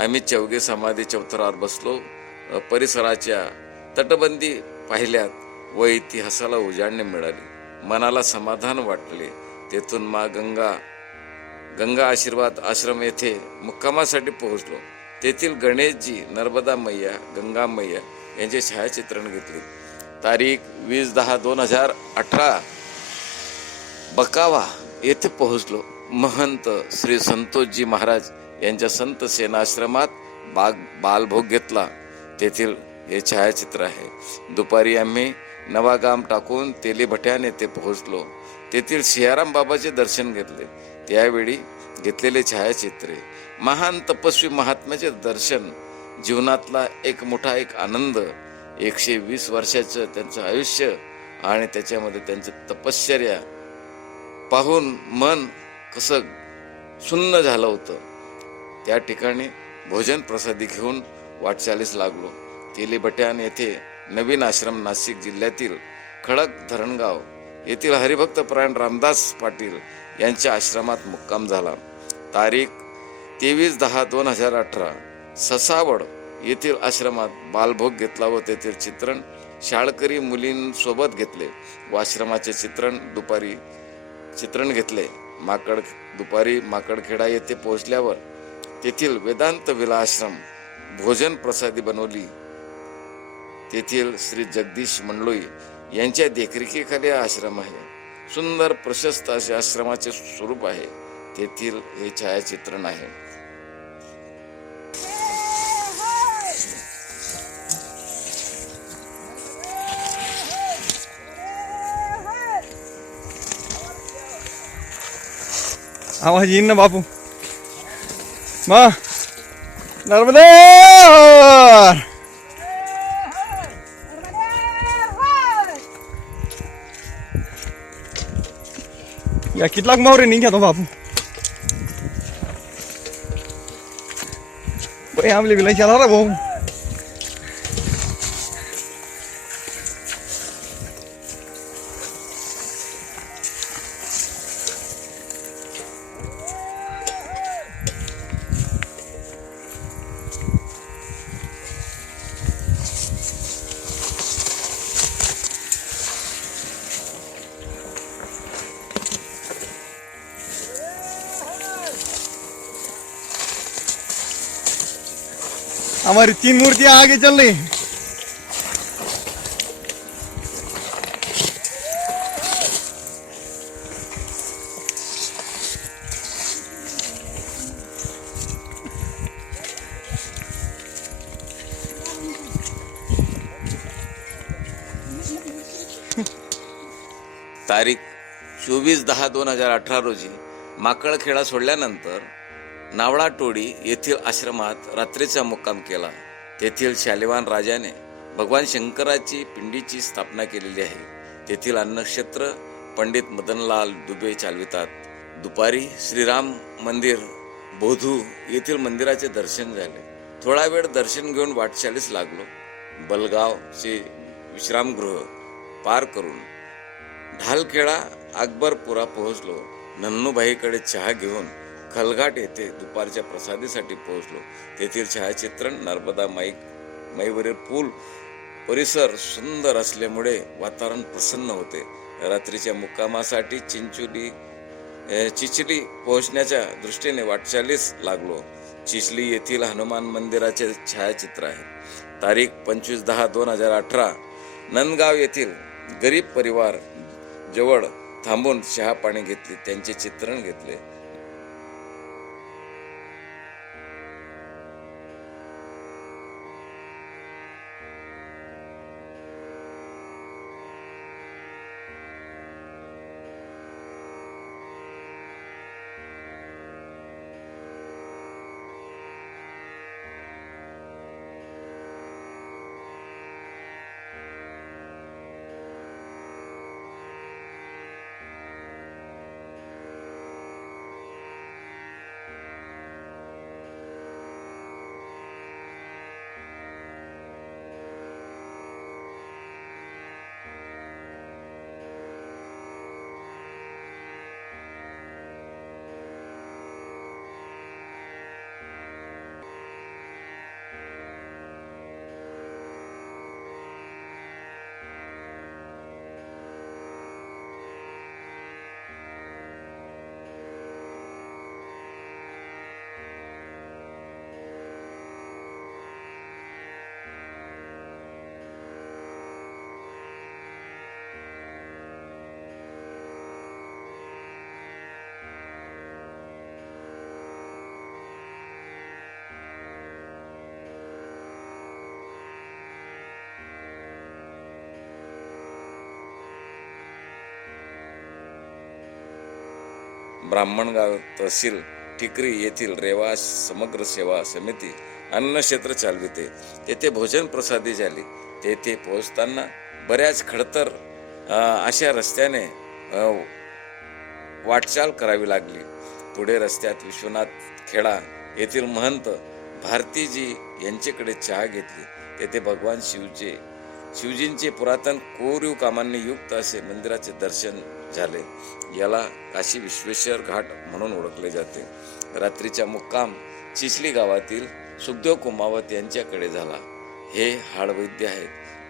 आम्ही चौघे समाधी चौथरावर बसलो. परिसराच्या तटबंदी पाहिल्यात व इतिहासाला उजाडणे मिळाले. मनाला समाधान वाटले. तेथून मा गंगा आशीर्वाद आश्रम येथे मुक्कामासाठी पोहोचलो. तेथील गणेशजी, नर्मदा मैया, गंगा मैया यांचे छायाचित्रण घेतले. तारीख 20/10/2018 बकावा येथे पोहोचलो. महंत श्री संतोषजी महाराज यांच्या संत सेना आश्रमात बालभोग घेतला. तेथील हे छायाचित्र आहे. दुपारी आम्ही नवागाम टाकून तेली भट्यान येथे पोहोचलो. तेथील सियाराम बाबाचे दर्शन घेतले. त्यावेळी घेतलेले छायाचित्रे. महान तपस्वी महात्म्याचे दर्शन. जीवनातला एक मोठा आनंद. 120 वर्षाचं त्यांचं आयुष्य आणि त्याच्यामध्ये त्यांचं तपश्चर्या पाहून मन कसं सुन्न झालं होतं. त्या ठिकाणी भोजन प्रसादी घेऊन वाटचालीस लागलो. तेली भट्यान येथे नवीन आश्रम नाशिक जिल्ह्यातील खडक धरणगाव येथील हरिभक्त परायण रामदास पाटील यांच्या आश्रमात मुक्काम झाला. तारीख 23/10/2018 ससावड येथील आश्रमात बालभोग घेतला व तेथील चित्रण शाळकरी मुलींसोबत घेतले व आश्रमाचे दुपारी चित्रण घेतले. दुपारी माकडखेडा येथे पोहोचल्यावर तेथील वेदांत विला आश्रम भोजन प्रसादी बनवली. तेथील श्री जगदीश मंडलोई यांच्या देखरेखीखाली आश्रम आहे. सुंदर प्रशस्त असे आश्रमाचे स्वरूप आहे. तेथील हे छायाचित्रण आहे. आवाज येईन ना बापू. मा नर्मदे या कितलाक मावरे निघ्या तो बापू. आमले विलायची आला रे भाऊ. हमारी 3 मूर्तियां आगे चल रही। तारीख 24/10/2018 रोजी माकळखेडा सोडल्यानंतर नावळा टोळी येथील आश्रमात रात्रीचा मुक्काम केला. तेथील शालिवान राजाने भगवान शंकराची पिंडीची स्थापना केलेली आहे. तेथील अन्नक्षेत्र पंडित मदनलाल दुबे चालवितात. दुपारी श्रीराम मंदिर बोधू येथील मंदिराचे दर्शन झाले. थोडा वेळ दर्शन घेऊन वाटचालीस लागलो. बलगावचे विश्रामगृह पार करून ढालखेडा अकबरपुरा पोहोचलो. नन्नूबाईकडे चहा घेऊन खलघाट येथे दुपारच्या प्रसादीसाठी पोहोचलो. तेथील छायाचित्रण नर्मदा माईवरील पूल परिसर सुंदर असल्यामुळे वातावरण प्रसन्न होते. रात्रीच्या मुक्कामासाठी चिचली पोहोचण्याच्या दृष्टीने वाटचालीस लागलो. चिचली येथील हनुमान मंदिराचे छायाचित्र आहे. तारीख 25/10/2018 नंदगाव येथील गरीब परिवार जवळ थांबून चहा पाणी घेतली, त्यांचे चित्रण घेतले. ब्राह्मणगाव तहसील टिकरी येथील रेवा समग्र सेवा समिती अन्नक्षेत्र चालविते. तेथे भोजन प्रसादी झाली. तेथे पोहोचताना बऱ्याच खडतर अशा रस्त्याने वाटचाल करावी लागली. पुढे रस्त्यात विश्वनाथ खेडा येथील महंत भारतीजी यांच्याकडे चहा घेतली. तेथे भगवान शिवजींचे पुरातन कोरीव कामांनी युक्त असे मंदिराचे दर्शन झाले. याला काशी विश्वेश्वर घाट म्हणून ओळखले जाते. रात्रीचा मुक्काम चिचली गावातील सुखदेव कुमावत यांच्याकडे झाला. हे हाडवैद्य आहेत.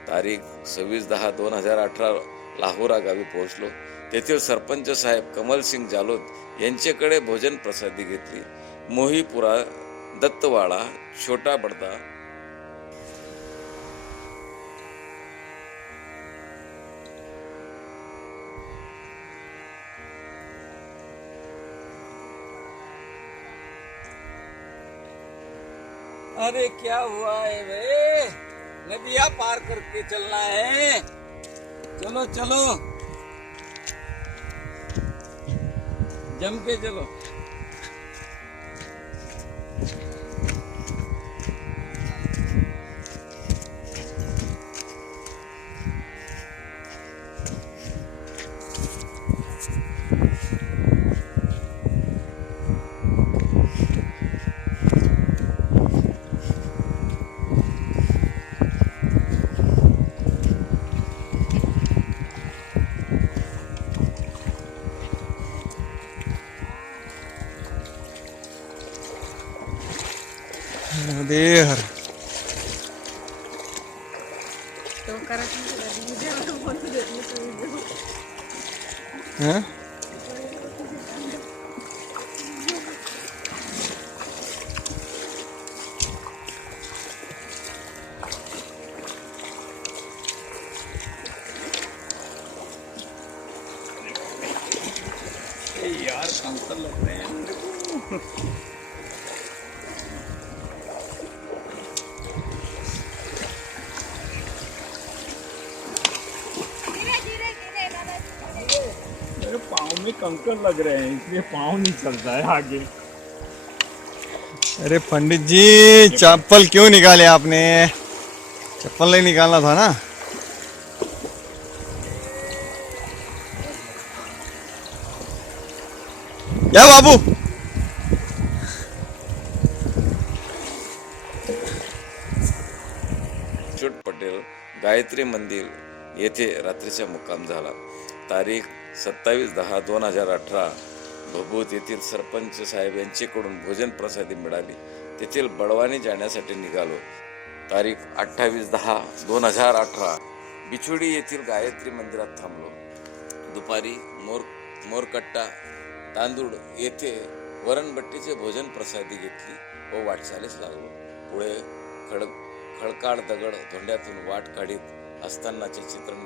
तारीख 26/10/2018 लाहोरा गावी पोहोचलो. तेथील सरपंच साहेब कमलसिंग जालोद यांच्याकडे भोजन प्रसादी घेतली. मोहीपुरा, दत्तवाडा, छोटा बडदा अरे क्या हुआ है वे? नदियाँ पार करके चलना है। चलो चलो, जम के चलो। देहर हाँ? कंकर लग रहे हैं मेरे को। मेरे पाँव में कंकर लग रहे हैं इसलिए पाँव नहीं चलता है आगे। अरे पंडित जी चप्पल क्यों निकाले आपने? चप्पल नहीं निकालना था ना। क्या बाबू? अच्युत पटेल गायत्री मंदिर येथे रात्रीचा मुक्काम झाला. तारीख 27/10/2018 भभूत येथील सरपंच साहेब यांच्याकडून भोजन प्रसादी मिळाली. तेथील बळवानी जाण्यासाठी निघालो. तारीख 28/10/2018 बिछोडी येथील गायत्री मंदिरात थांबलो. दुपारी मोरकट्टा तांदूळ येथे वरणबट्टीचे भोजन प्रसादी घेतली व वाटचालीस लागलो. पुढे खडकाळ दगड धोंड्यातून वाट काढीत असतानाचे चित्रण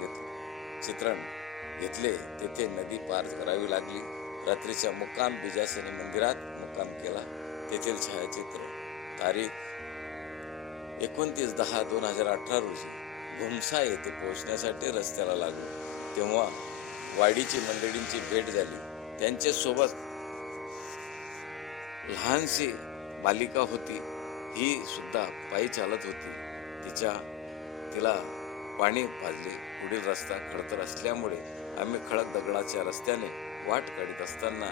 घेतले. तेथे नदी पार करावी लागली. रात्रीच्या मुक्काम बिजासनी मंदिरात मुक्काम केला. तेथील छायाचित्र तारीख 29/10/2018 रोजी घुमसा येथे पोहोचण्यासाठी रस्त्याला लागलो. तेव्हा वाडीची मंडळींची भेट झाली. त्यांच्यासोबत लहानशी बालिका होती. ही सुद्धा पायी चालत होती. तिला पाणी पाजले. पुढील रस्ता खडतर असल्यामुळे आम्ही खडक दगडाच्या रस्त्याने वाट काढीत असताना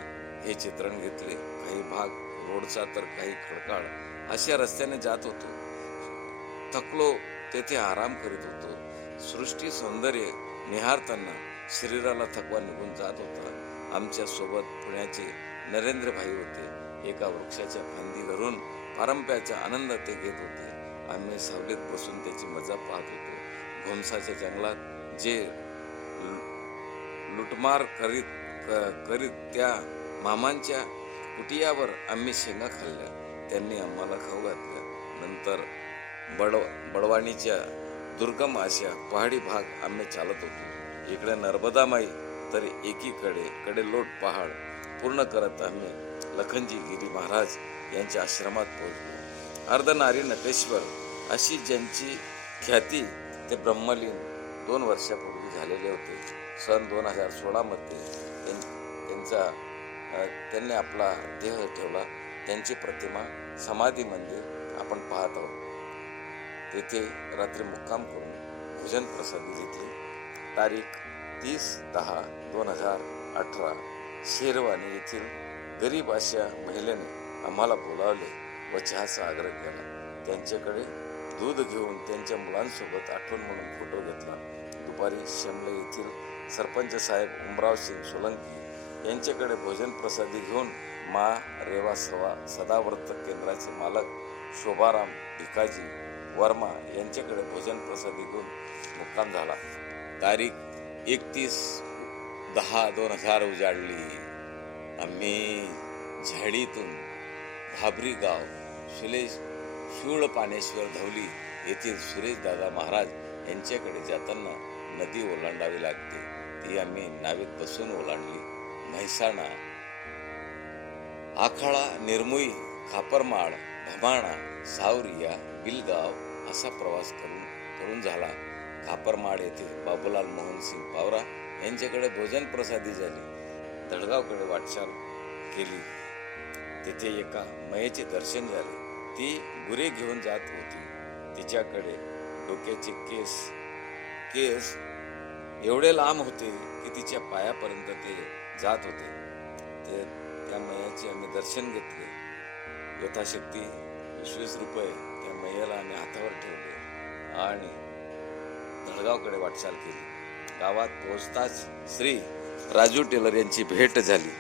हे चित्रण घेतले. काही भाग रोडचा तर काही खडकाळ अशा रस्त्याने जात होतो. थकलो तेथे आराम करीत होतो. सृष्टी सौंदर्य निहारताना शरीराला थकवा निघून जात होता. आमच्या सोबत पुण्याचे नरेंद्र भाई होते. एका वृक्षाच्या फांदी धरून पारंब्याचा आनंद ते घेत होते. आम्ही सावलीत बसून त्याची मजा पाहत होतो. घोमसाच्या जंगलात जे लुटमार करीत त्या मामांच्या कुटियावर आम्ही शेंगा खाल्ल्या. त्यांनी आम्हाला खाऊ घातल्या. नंतर बळवाणीच्या दुर्गम अशा पहाडी भाग आम्ही चालत होतो. इकडे नर्मदा माई तर एकीकडे लोट पहाड पूर्ण करत आम्ही लखनजी गिरी महाराज यांच्या आश्रमात पोहोचलो. अर्धनारी नटेश्वर अशी ज्यांची ख्याती ते ब्रह्मलीन 2 वर्षापूर्वी झालेले होते. सन 2016 मध्ये त्यांनी आपला देह ठेवला. त्यांची प्रतिमा समाधी मंदिर आपण पाहत आहोत. तेथे रात्री मुक्काम करून भोजन प्रसादी घेतली. तारीख 30/10/2018 शेरवानी येथील गरीब अशा महिलेने आम्हाला बोलावले व चहाचा आग्रह केला. त्यांच्याकडे दूध घेऊन त्यांच्या मुलांसोबत आठवण म्हणून फोटो घेतला. दुपारी शिमले येथील सरपंच साहेब उमराव सिंग सोलंकी यांच्याकडे भोजन प्रसादी घेऊन मा रेवा सदाव्रत केंद्राचे मालक शोभाराम भिकाजी वर्मा यांच्याकडे भोजन प्रसादी घेऊन मुक्काम झाला. तारीख 31/10/2000 उजाडली. आम्ही झाडीतून भाबरी गाव शूळ पानेश्वर धवली येथील सुरेश दादा महाराज यांच्याकडे जाताना नदी ओलांडावी लागते. ती आम्ही नावेत बसून ओलांडली. म्हैसाणा, आखाळा, निर्मुई, खापरमाळ, भमाणा, सावरिया, बिलगाव असा प्रवास करून झाला. खापरमाळ येथे बाबूलाल मोहनसिंग पावरा यांच्याकडे भोजन प्रसादी झाली. दडगावकडे वाटचाल केली. तेथे एका मयेचे दर्शन झाले. ती गुरे घेऊन जात होती. तिच्याकडे डोक्याचे केस एवढे लांब होते की तिच्या पायापर्यंत ते जात होते. त्या मयाचे आम्ही दर्शन घेतले. यथाशक्ती 25 रुपये त्या मैयाला आम्ही हातावर ठेवले आणि दडगावकडे वाटचाल केली. गावात पोहोचताच श्री राजू टेलर यांची भेट झाली.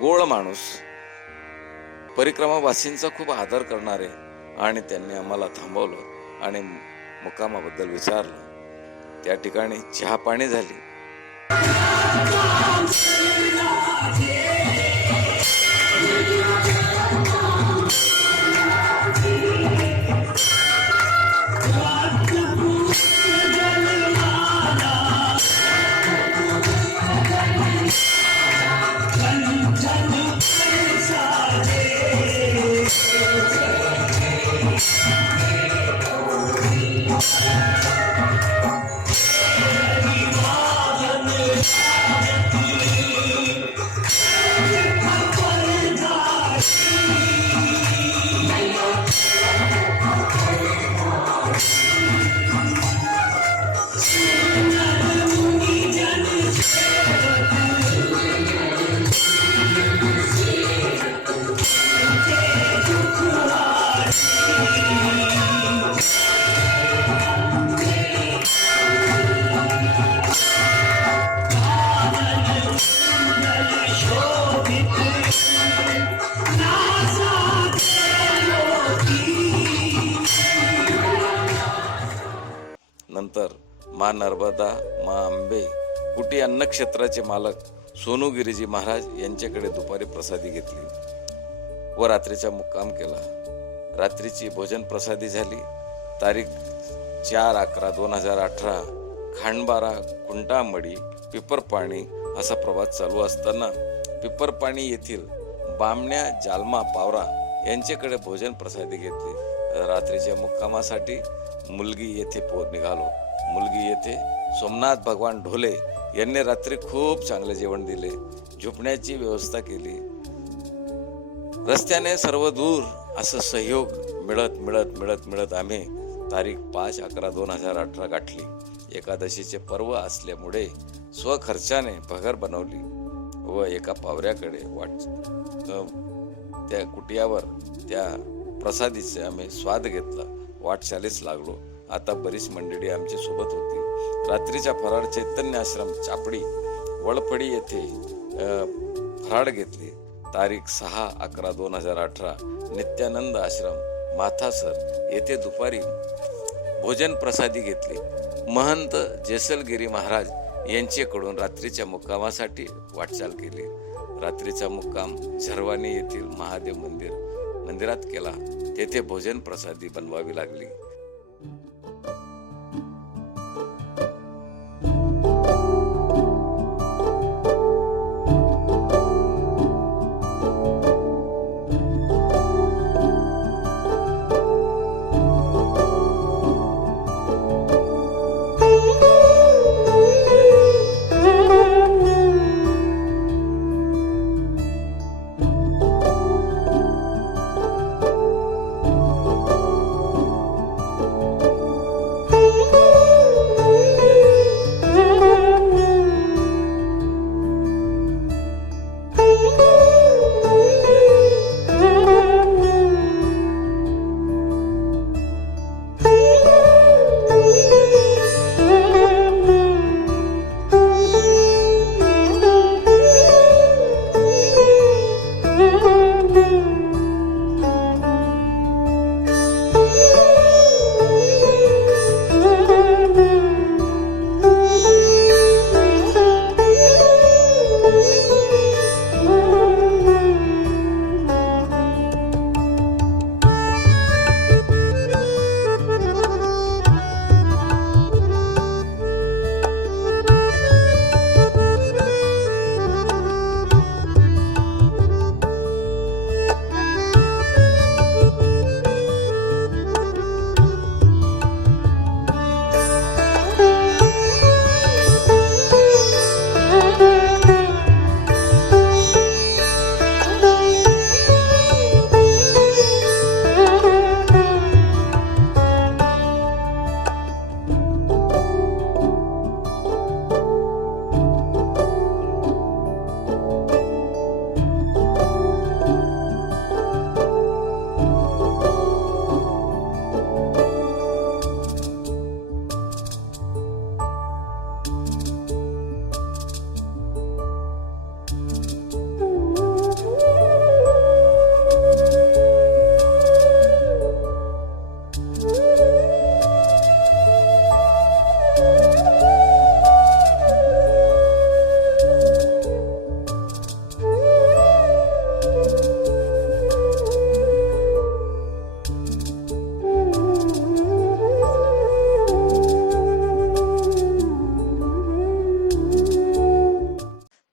गोळ माणूस, परिक्रमावासींचा खूप आदर करणारे, आणि त्यांनी आम्हाला थांबवलं आणि मुक्कामाबद्दल विचारलं. त्या ठिकाणी चहा पाणी झाली. नंतर मा नर्मदा, मा अंबे कुटी अन्न क्षेत्राचे मालक सोनूगिरीजी महाराज यांच्याकडे दुपारी प्रसादी घेतली व रात्रीचा मुक्काम केला. रात्रीची भोजन प्रसादी झाली. तारीख 4/11/2018 खांडबारा, कुंटामडी, पिपरपाणी असा प्रवास चालू असताना पिपरपाणी येथील बामण्या जालमा पावरा यांच्याकडे भोजन प्रसादी घेतली. रात्रीच्या मुक्कामासाठी मुलगी येथे निघालो. मुलगी येथे सोमनाथ भगवान ढोले यांनी रात्री खूप चांगले जेवण दिले. झोपण्याची व्यवस्था केली. रस्त्याने सर्व दूर असं सहयोग मिळत आम्ही तारीख 5/11/2018 गाठली. एकादशीचे पर्व असल्यामुळे स्वखर्चाने भगर बनवली व एका पावऱ्याकडे त्या कुटियावर त्या प्रसादीचे आम्ही स्वाद घेतला. वाटचालीस लागलो. आता बरीच मंडळी आमच्या सोबत होती. रात्रीचा फराळ चैतन्य आश्रम चापडी वळपडी येथे फराळ घेतली. तारीख 6/11/2018 नित्यानंद आश्रम माथासर येथे दुपारी भोजन प्रसादी घेतली. महंत जेसलगिरी महाराज यांच्याकडून रात्रीच्या मुक्कामासाठी वाटचाल केली. रात्रीचा मुक्काम झरवानी येथील महादेव मंदिरात केला. तेथे भोजन प्रसादी बनवावी लागली.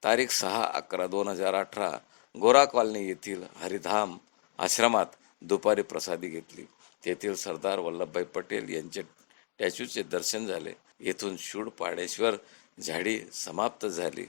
तारीख 6/11/2018 गोरा कॉलनी येथील हरिधाम आश्रमात दुपारी प्रसादी घेतली. तेथील सरदार वल्लभभाई पटेल यांचे स्टॅच्यूचे दर्शन झाले. येथून शूड पाडेश्वर झाडी समाप्त झाली.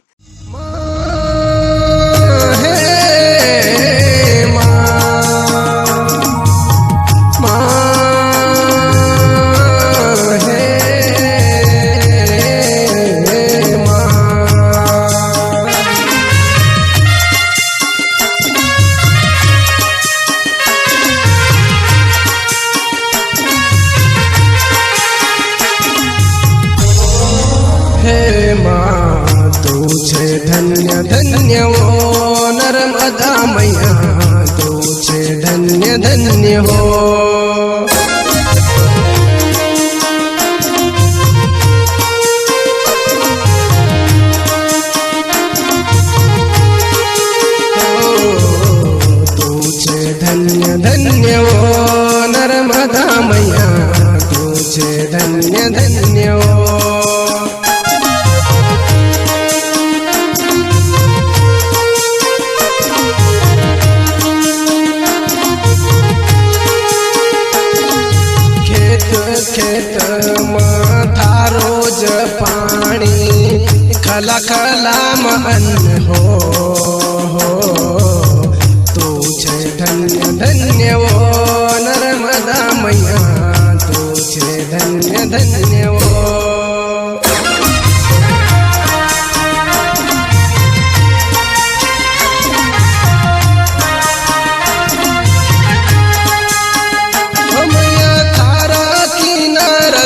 तुझे धन्य धन्य हो नर्मदा मैया, तुझे धन्य धन्य हो. धन्य धन्य ओ खेत माथा रोज पाणी खला खला मन हो तुझे धन्य धन्य वो नर्मदा मैया तुझे धन्य धन्य वो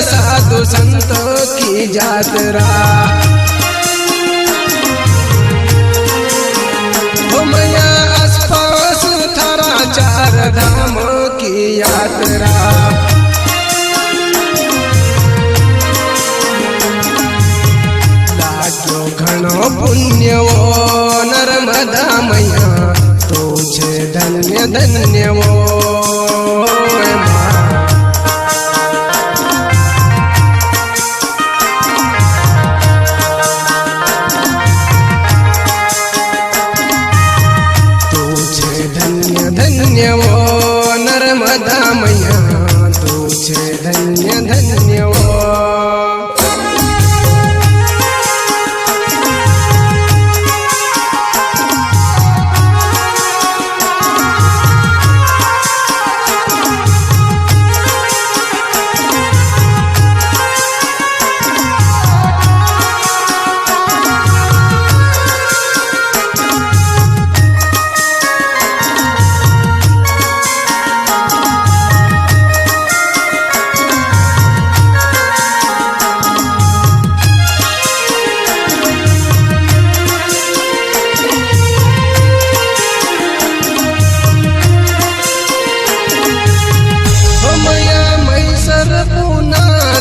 साधु संत की यात्रा हो मैया आसपास थारा चार धाम की यात्रा लागो घणो पुण्य वो नर्मदा मैया तुझे धन्य धन्य वो धन्य वो नर्मदा मैया तुझे धन्य धन्य वो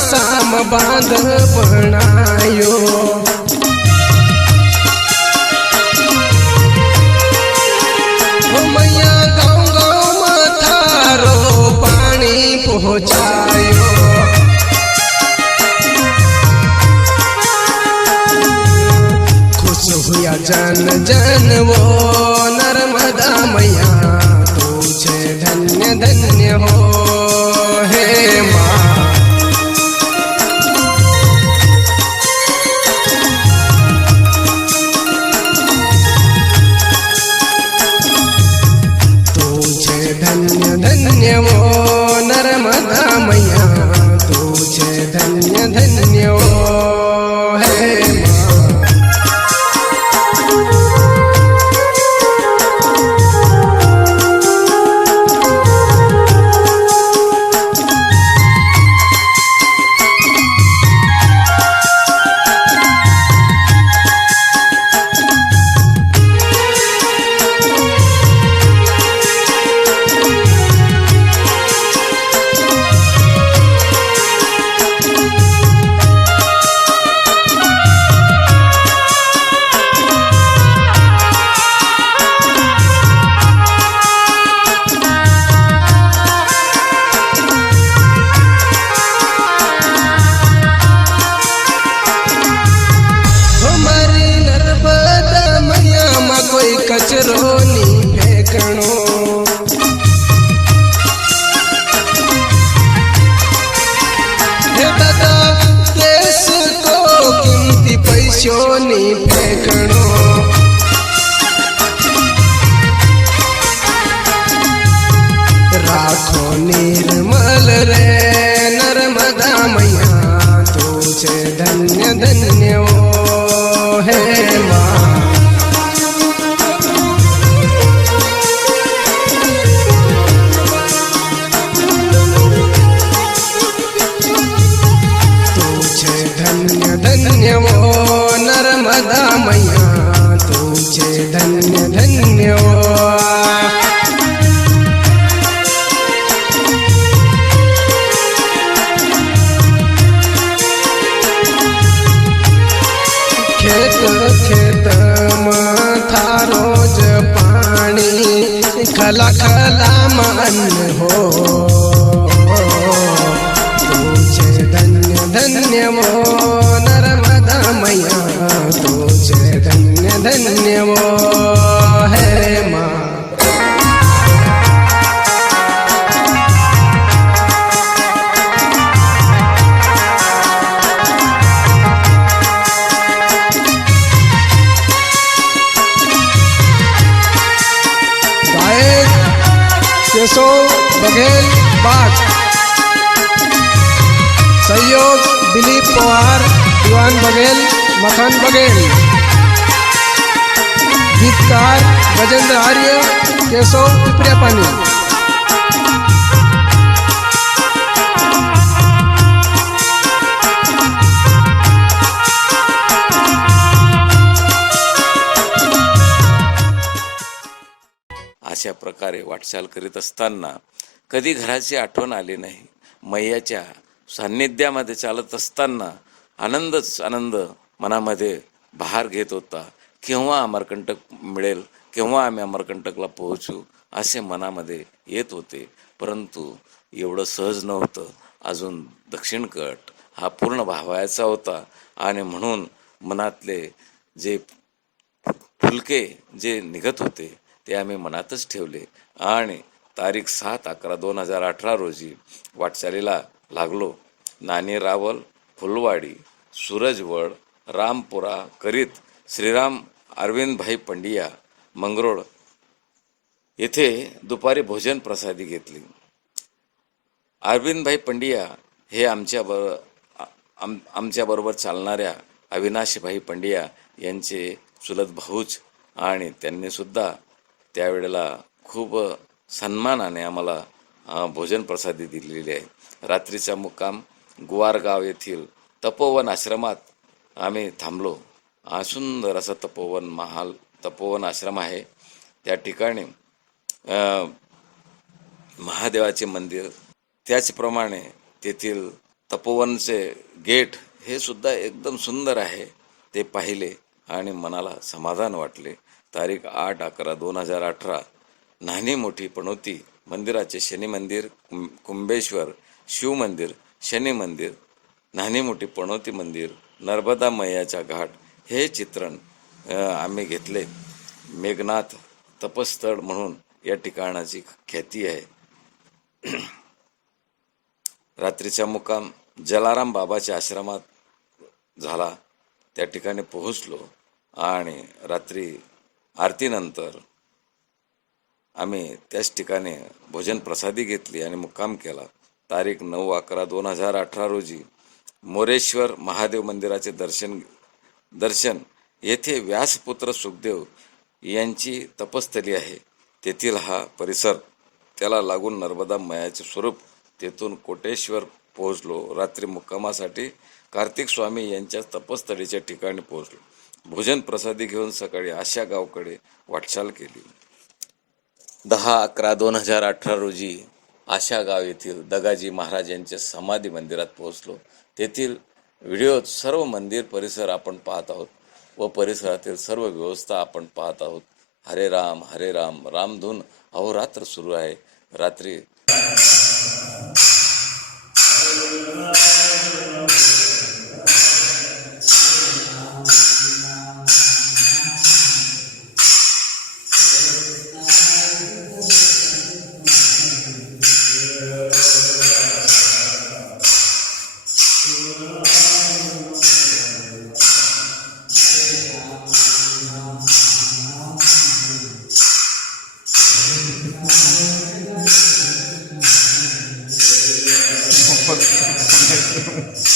साम बांध बनायो हो मैया गाँव गाँव थारो पानी पहुँचायो खुश हुआ जन जन वो नर्मदा मैया तुझे धन्य धन्य हो हे माँ धन्य धन्य वो नर्मदा मैया तुझे धन्य धन्य वो है कचरो नी फेंकणो हे दादा देश को कीमती पैसों नी फेंकणो राखो निर्मल रे नर्मदा मैया तुझे धन्य धन्य ओ हे माँ धन्य वो नर्मदा मैया तुझे धन्य धन्य वो खेत खेत माथा रोज पानी खला खला मन हो तुझे धन्य धन्य वो नर्मदा मैया तुझे धन्य धन्य वो है माँ। केशव बघेल बाग, सहयोग दिलीप पवार, दिवान बघेल, मखन बघेल, गीतकार गजेंद्र आर्य, केशव पिपऱ्या पाणी। अशा प्रकारे वाटचाल करीत असताना कधी घराची आठवण आली नाही. मैयाच्या सान्निध्यामध्ये चालत असताना आनंदच आनंद मनामध्ये बहार घेत होता. केव्हा अमरकंटक मिळेल, केव्हा आम्ही अमरकंटकला पोहोचू असे मनामध्ये येत होते. परंतु एवढं सहज नव्हतं. अजून दक्षिण कट हा पूर्ण व्हावायचा होता आणि म्हणून मनातले जे फुलके जे निघत होते ते आम्ही मनातच ठेवले आणि तारीख 7/11/2018 रोजी वाटचालीला लागलो. नानी रावल, फुलवाडी, सूरजवड, रामपुरा करीत श्रीराम अरविंदभाई पंडिया मंगरोळ येथे दुपारी भोजन प्रसादी घेतली. अरविंदभाई पंडिया हे आमच्याबरोबर चालणाऱ्या अविनाशभाई पंडिया यांचे चुलत भाऊच आणि त्यांनी सुद्धा त्यावेळेला खूप सन्मानाने आम्हाला भोजन प्रसादी दिलेली आहे. रात्रीचा मुक्काम गुवारगाव येथील तपोवन आश्रमात आम्ही थांबलो. सुंदर असा तपोवन आश्रम आहे. त्या ठिकाणी महादेवाचे मंदिर, त्याचप्रमाणे तेथील तपोवनचे गेट हे सुद्धा एकदम सुंदर आहे. ते पाहिले आणि मनाला समाधान वाटले. तारीख 8/11/2018 नानी मोठी पणोती मंदिराचे शनी मंदिर, कुंभेश्वर शिव मंदिर, शनी मंदिर, नानी मोठी पणोती मंदिर, नर्मदा मैयाचा घाट हे चित्रण आम्ही घेतले. मेघनाथ तपस्थळ म्हणून या ठिकाणाची ख्याती आहे. रात्रीचा मुक्काम जलाराम बाबाच्या आश्रमात झाला. त्या ठिकाणी पोहोचलो आणि रात्री आरतीनंतर आम्ही त्याच ठिकाणी भोजन प्रसादी घेतली आणि मुक्काम केला. तारीख 9/11/2018 रोजी मोरेश्वर महादेव मंदिराचे दर्शन येथे व्यासपुत्र सुखदेव यांची तपस्थली आहे. तेथील हा परिसर, त्याला लागून नर्मदा मैयाचे स्वरूप. तेथून कोटेश्वर पोहोचलो. रात्री मुक्कामासाठी कार्तिक स्वामी यांच्या तपस्थळीच्या ठिकाणी पोहोचलो. भोजन प्रसादी घेऊन सकाळी आशा गावकडे वाटचाल केली. 10/11/2018 रोजी आशा गाव येथील दगाजी महाराज यांच्या समाधी मंदिरात पोहोचलो. तेथील व्हिडिओत सर्व मंदिर परिसर आपण पाहत आहोत व परिसरातील सर्व व्यवस्था आपण पाहत आहोत. हरे राम रामधून अहोरात्र सुरू आहे. रात्री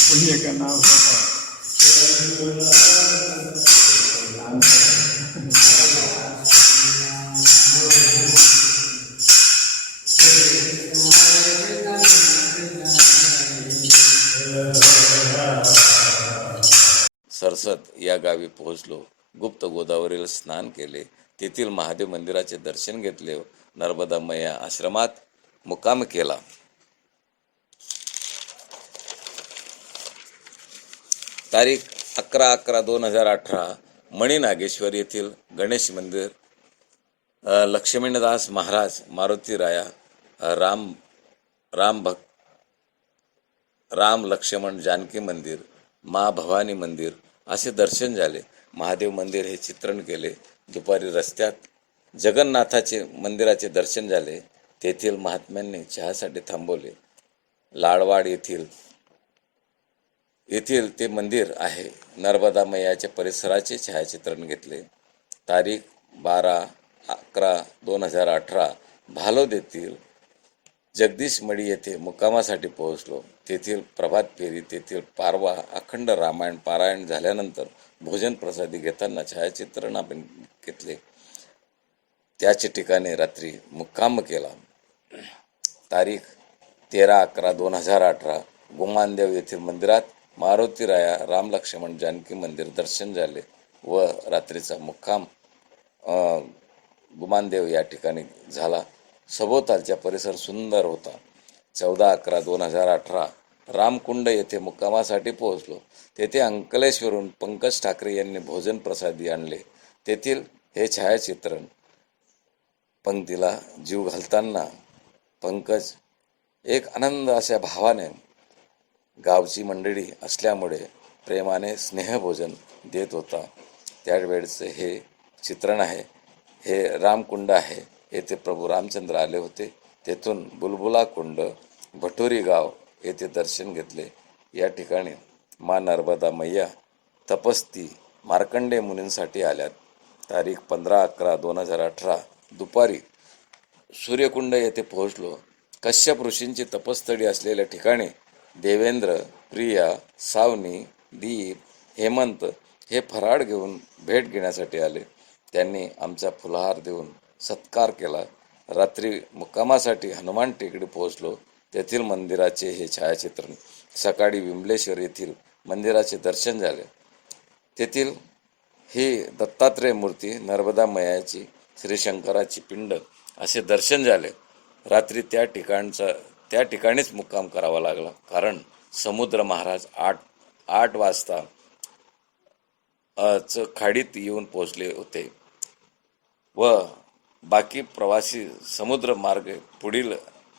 पुण्य का नाम सरसत या गावी पोहोचलो. गुप्त गोदावरीला स्नान केले. तेथील महादेव मंदिराचे दर्शन घेतले. नर्मदा मैया आश्रमात मुक्काम केला. तारीख 11/11/2018 मणी नागेश्वर येथील गणेश मंदिर, लक्ष्मीदास महाराज, मारुती राया, राम लक्ष्मण जानकी मंदिर, मा भवानी मंदिर असे दर्शन झाले. महादेव मंदिर हे चित्रण केले. दुपारी रस्त्यात जगन्नाथाचे मंदिराचे दर्शन झाले. तेथील महात्म्यांनी चहासाठी थांबवले. लाडवाड येथील ते मंदिर आहे. नर्मदा मैयाच्या परिसराचे छायाचित्रण घेतले. तारीख 12/11/2018 भालोद येथील जगदीश मडी येथे मुक्कामासाठी पोहोचलो. तेथील प्रभात फेरी, तेथील पारवा, अखंड रामायण पारायण झाल्यानंतर भोजन प्रसादी घेताना छायाचित्रण आपण घेतले. त्याचे ठिकाणी रात्री मुक्काम केला. तारीख 13/11/2018 गुमानदेव येथील मंदिरात मारुती राया राम लक्ष्मण जानकी मंदिर दर्शन झाले व रात्रीचा मुक्काम गुमानदेव या ठिकाणी झाला. सभोवतालचा परिसर सुंदर होता. 14/11/2018 रामकुंड येथे मुक्कामासाठी पोहोचलो. तेथे अंकलेश्वरून पंकज ठाकरे यांनी भोजन प्रसादी आणले. तेथील हे छायाचित्रण. पंक्तीला जीव घालताना पंकज एक आनंद अशा भावाने गावची मंडळी असल्यामुळे प्रेमाने स्नेहभोजन देत होता. त्यावेळेचे हे चित्रण आहे. हे रामकुंड आहे. येथे प्रभू रामचंद्र आले होते. तेथून बुलबुला कुंड, भटोरी गाव येथे दर्शन घेतले. या ठिकाणी मा नर्मदा मैया तपस्ती मार्कंडे मुनींसाठी आल्यात. तारीख 15/11/2018 दुपारी सूर्यकुंड येथे पोहोचलो. कश्यप ऋषींची तपस्थळी असलेल्या ठिकाणी देवेंद्र, प्रिया, सावनी, दीप, हेमंत हे फराळ घेऊन भेट घेण्यासाठी आले. त्यांनी आमचा फुलहार देऊन सत्कार केला. रात्री मुक्कामासाठी हनुमान टेकडी पोहोचलो. तेथील मंदिराचे हे छायाचित्रण. सकाळी विमलेश्वर येथील मंदिराचे दर्शन झाले. तेथील ही दत्तात्रेय मूर्ती, नर्मदा मैयाची, श्री शंकराची पिंड असे दर्शन झाले. रात्री त्या ठिकाणीच मुक्काम करावा लागला, कारण समुद्र महाराज आठ वाजता खाडीत येऊन पोहोचले होते व बाकी प्रवासी समुद्र मार्ग पुढील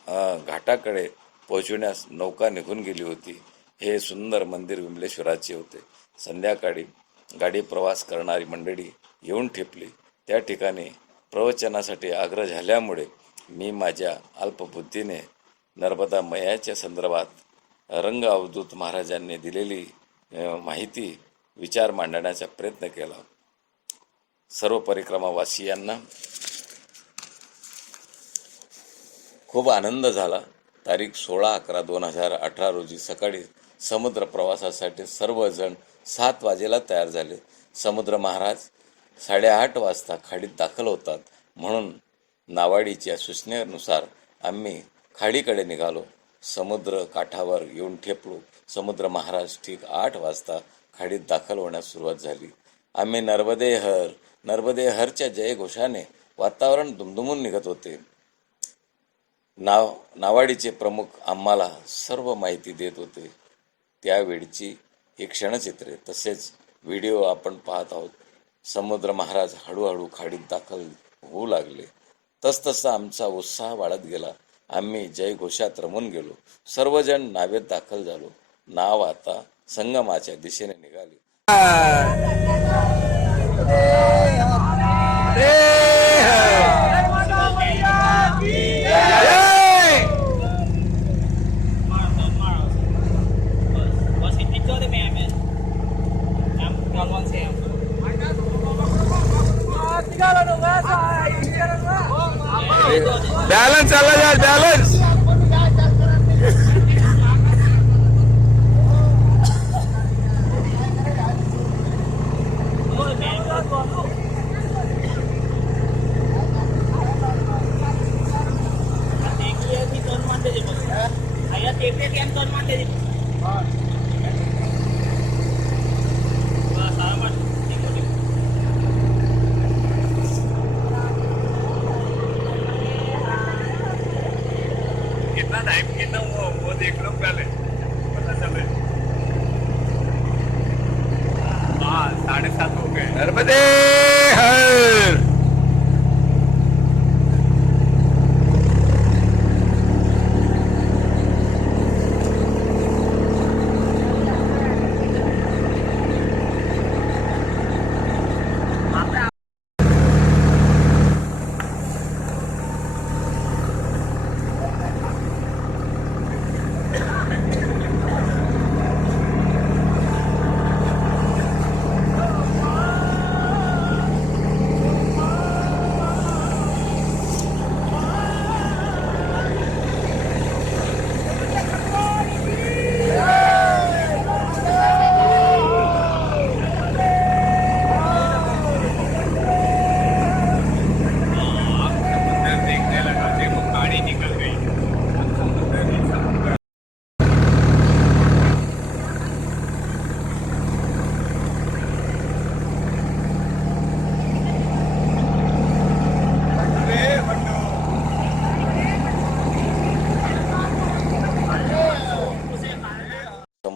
घाटाकडे पोहोचविण्यास नौका निघून गेली होती. हे सुंदर मंदिर विमलेश्वराचे होते. संध्याकाळी गाडी प्रवास करणारी मंडळी येऊन ठेपली. त्या ठिकाणी प्रवचनासाठी आग्रह झाल्यामुळे मी माझ्या अल्पबुद्धीने नर्मदा मैयाच्या संदर्भात रंग अवधूत महाराजांनी दिलेली माहिती विचार मांडण्याचा प्रयत्न केला. सर्व परिक्रमावासियांना खूप आनंद झाला. तारीख 16/11/2018 रोजी सकाळी समुद्र प्रवासासाठी सर्वजण 7 वाजेला तयार झाले. समुद्र महाराज 8:30 वाजता खाडीत दाखल होतात म्हणून नावाडीच्या सूचनेनुसार आम्ही खाडीकडे निघालो. समुद्र काठावर येऊन ठेपलो. समुद्र महाराज ठीक 8 वाजता खाडीत दाखल होण्यास सुरुवात झाली. आम्ही नर्मदे हरच्या जयघोषाने वातावरण दुमदुमून निघत होते. नावाडीचे प्रमुख आम्हाला सर्व माहिती देत होते. त्यावेळची ही क्षणचित्रे तसेच व्हिडिओ आपण पाहत आहोत. समुद्र महाराज हळूहळू खाडीत दाखल होऊ लागले. तसतसा आमचा उत्साह वाढत गेला. आम्ही जयघोषात रमून गेलो. सर्वजण नावेत दाखल झालो. नाव आता संगमाच्या दिशेने निघाली. बैलेंस चला यार, बैलेंस.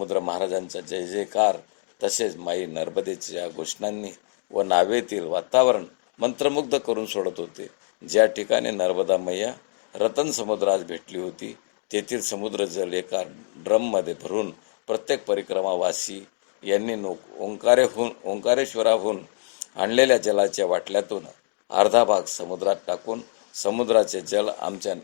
समुद्र महाराजांचा जय जयकार तसेच माई नर्मदेच्या घोषणांनी व नावेतील वातावरण मंत्रमुग्ध करून सोडत होते. ज्या ठिकाणी नर्मदा मैया रतन समुद्रास भेटली होती तेथील समुद्र जल एका ड्रममध्ये भरून प्रत्येक परिक्रमावासी यांनी ओंकारेश्वराहून आणलेल्या जलाच्या बाटल्यातून अर्धा भाग समुद्रात टाकून समुद्राचे जल आमच्या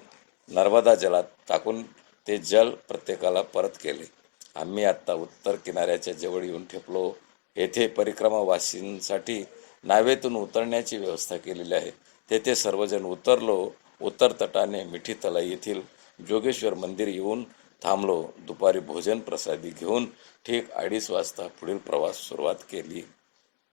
नर्मदा जलात टाकून ते जल प्रत्येकाला परत केले. आम्ही आत्ता उत्तर किनाऱ्याच्या जवळ येऊन ठेपलो. येथे परिक्रमावासींसाठी नावेतून उतरण्याची व्यवस्था केलेली आहे. तेथे सर्वजण उतरलो. उत्तर तटाने मिठीतला येथील जोगेश्वर मंदिर येऊन थांबलो. दुपारी भोजन प्रसादी घेऊन ठीक 2:30 वाजता पुढील प्रवास सुरुवात केली.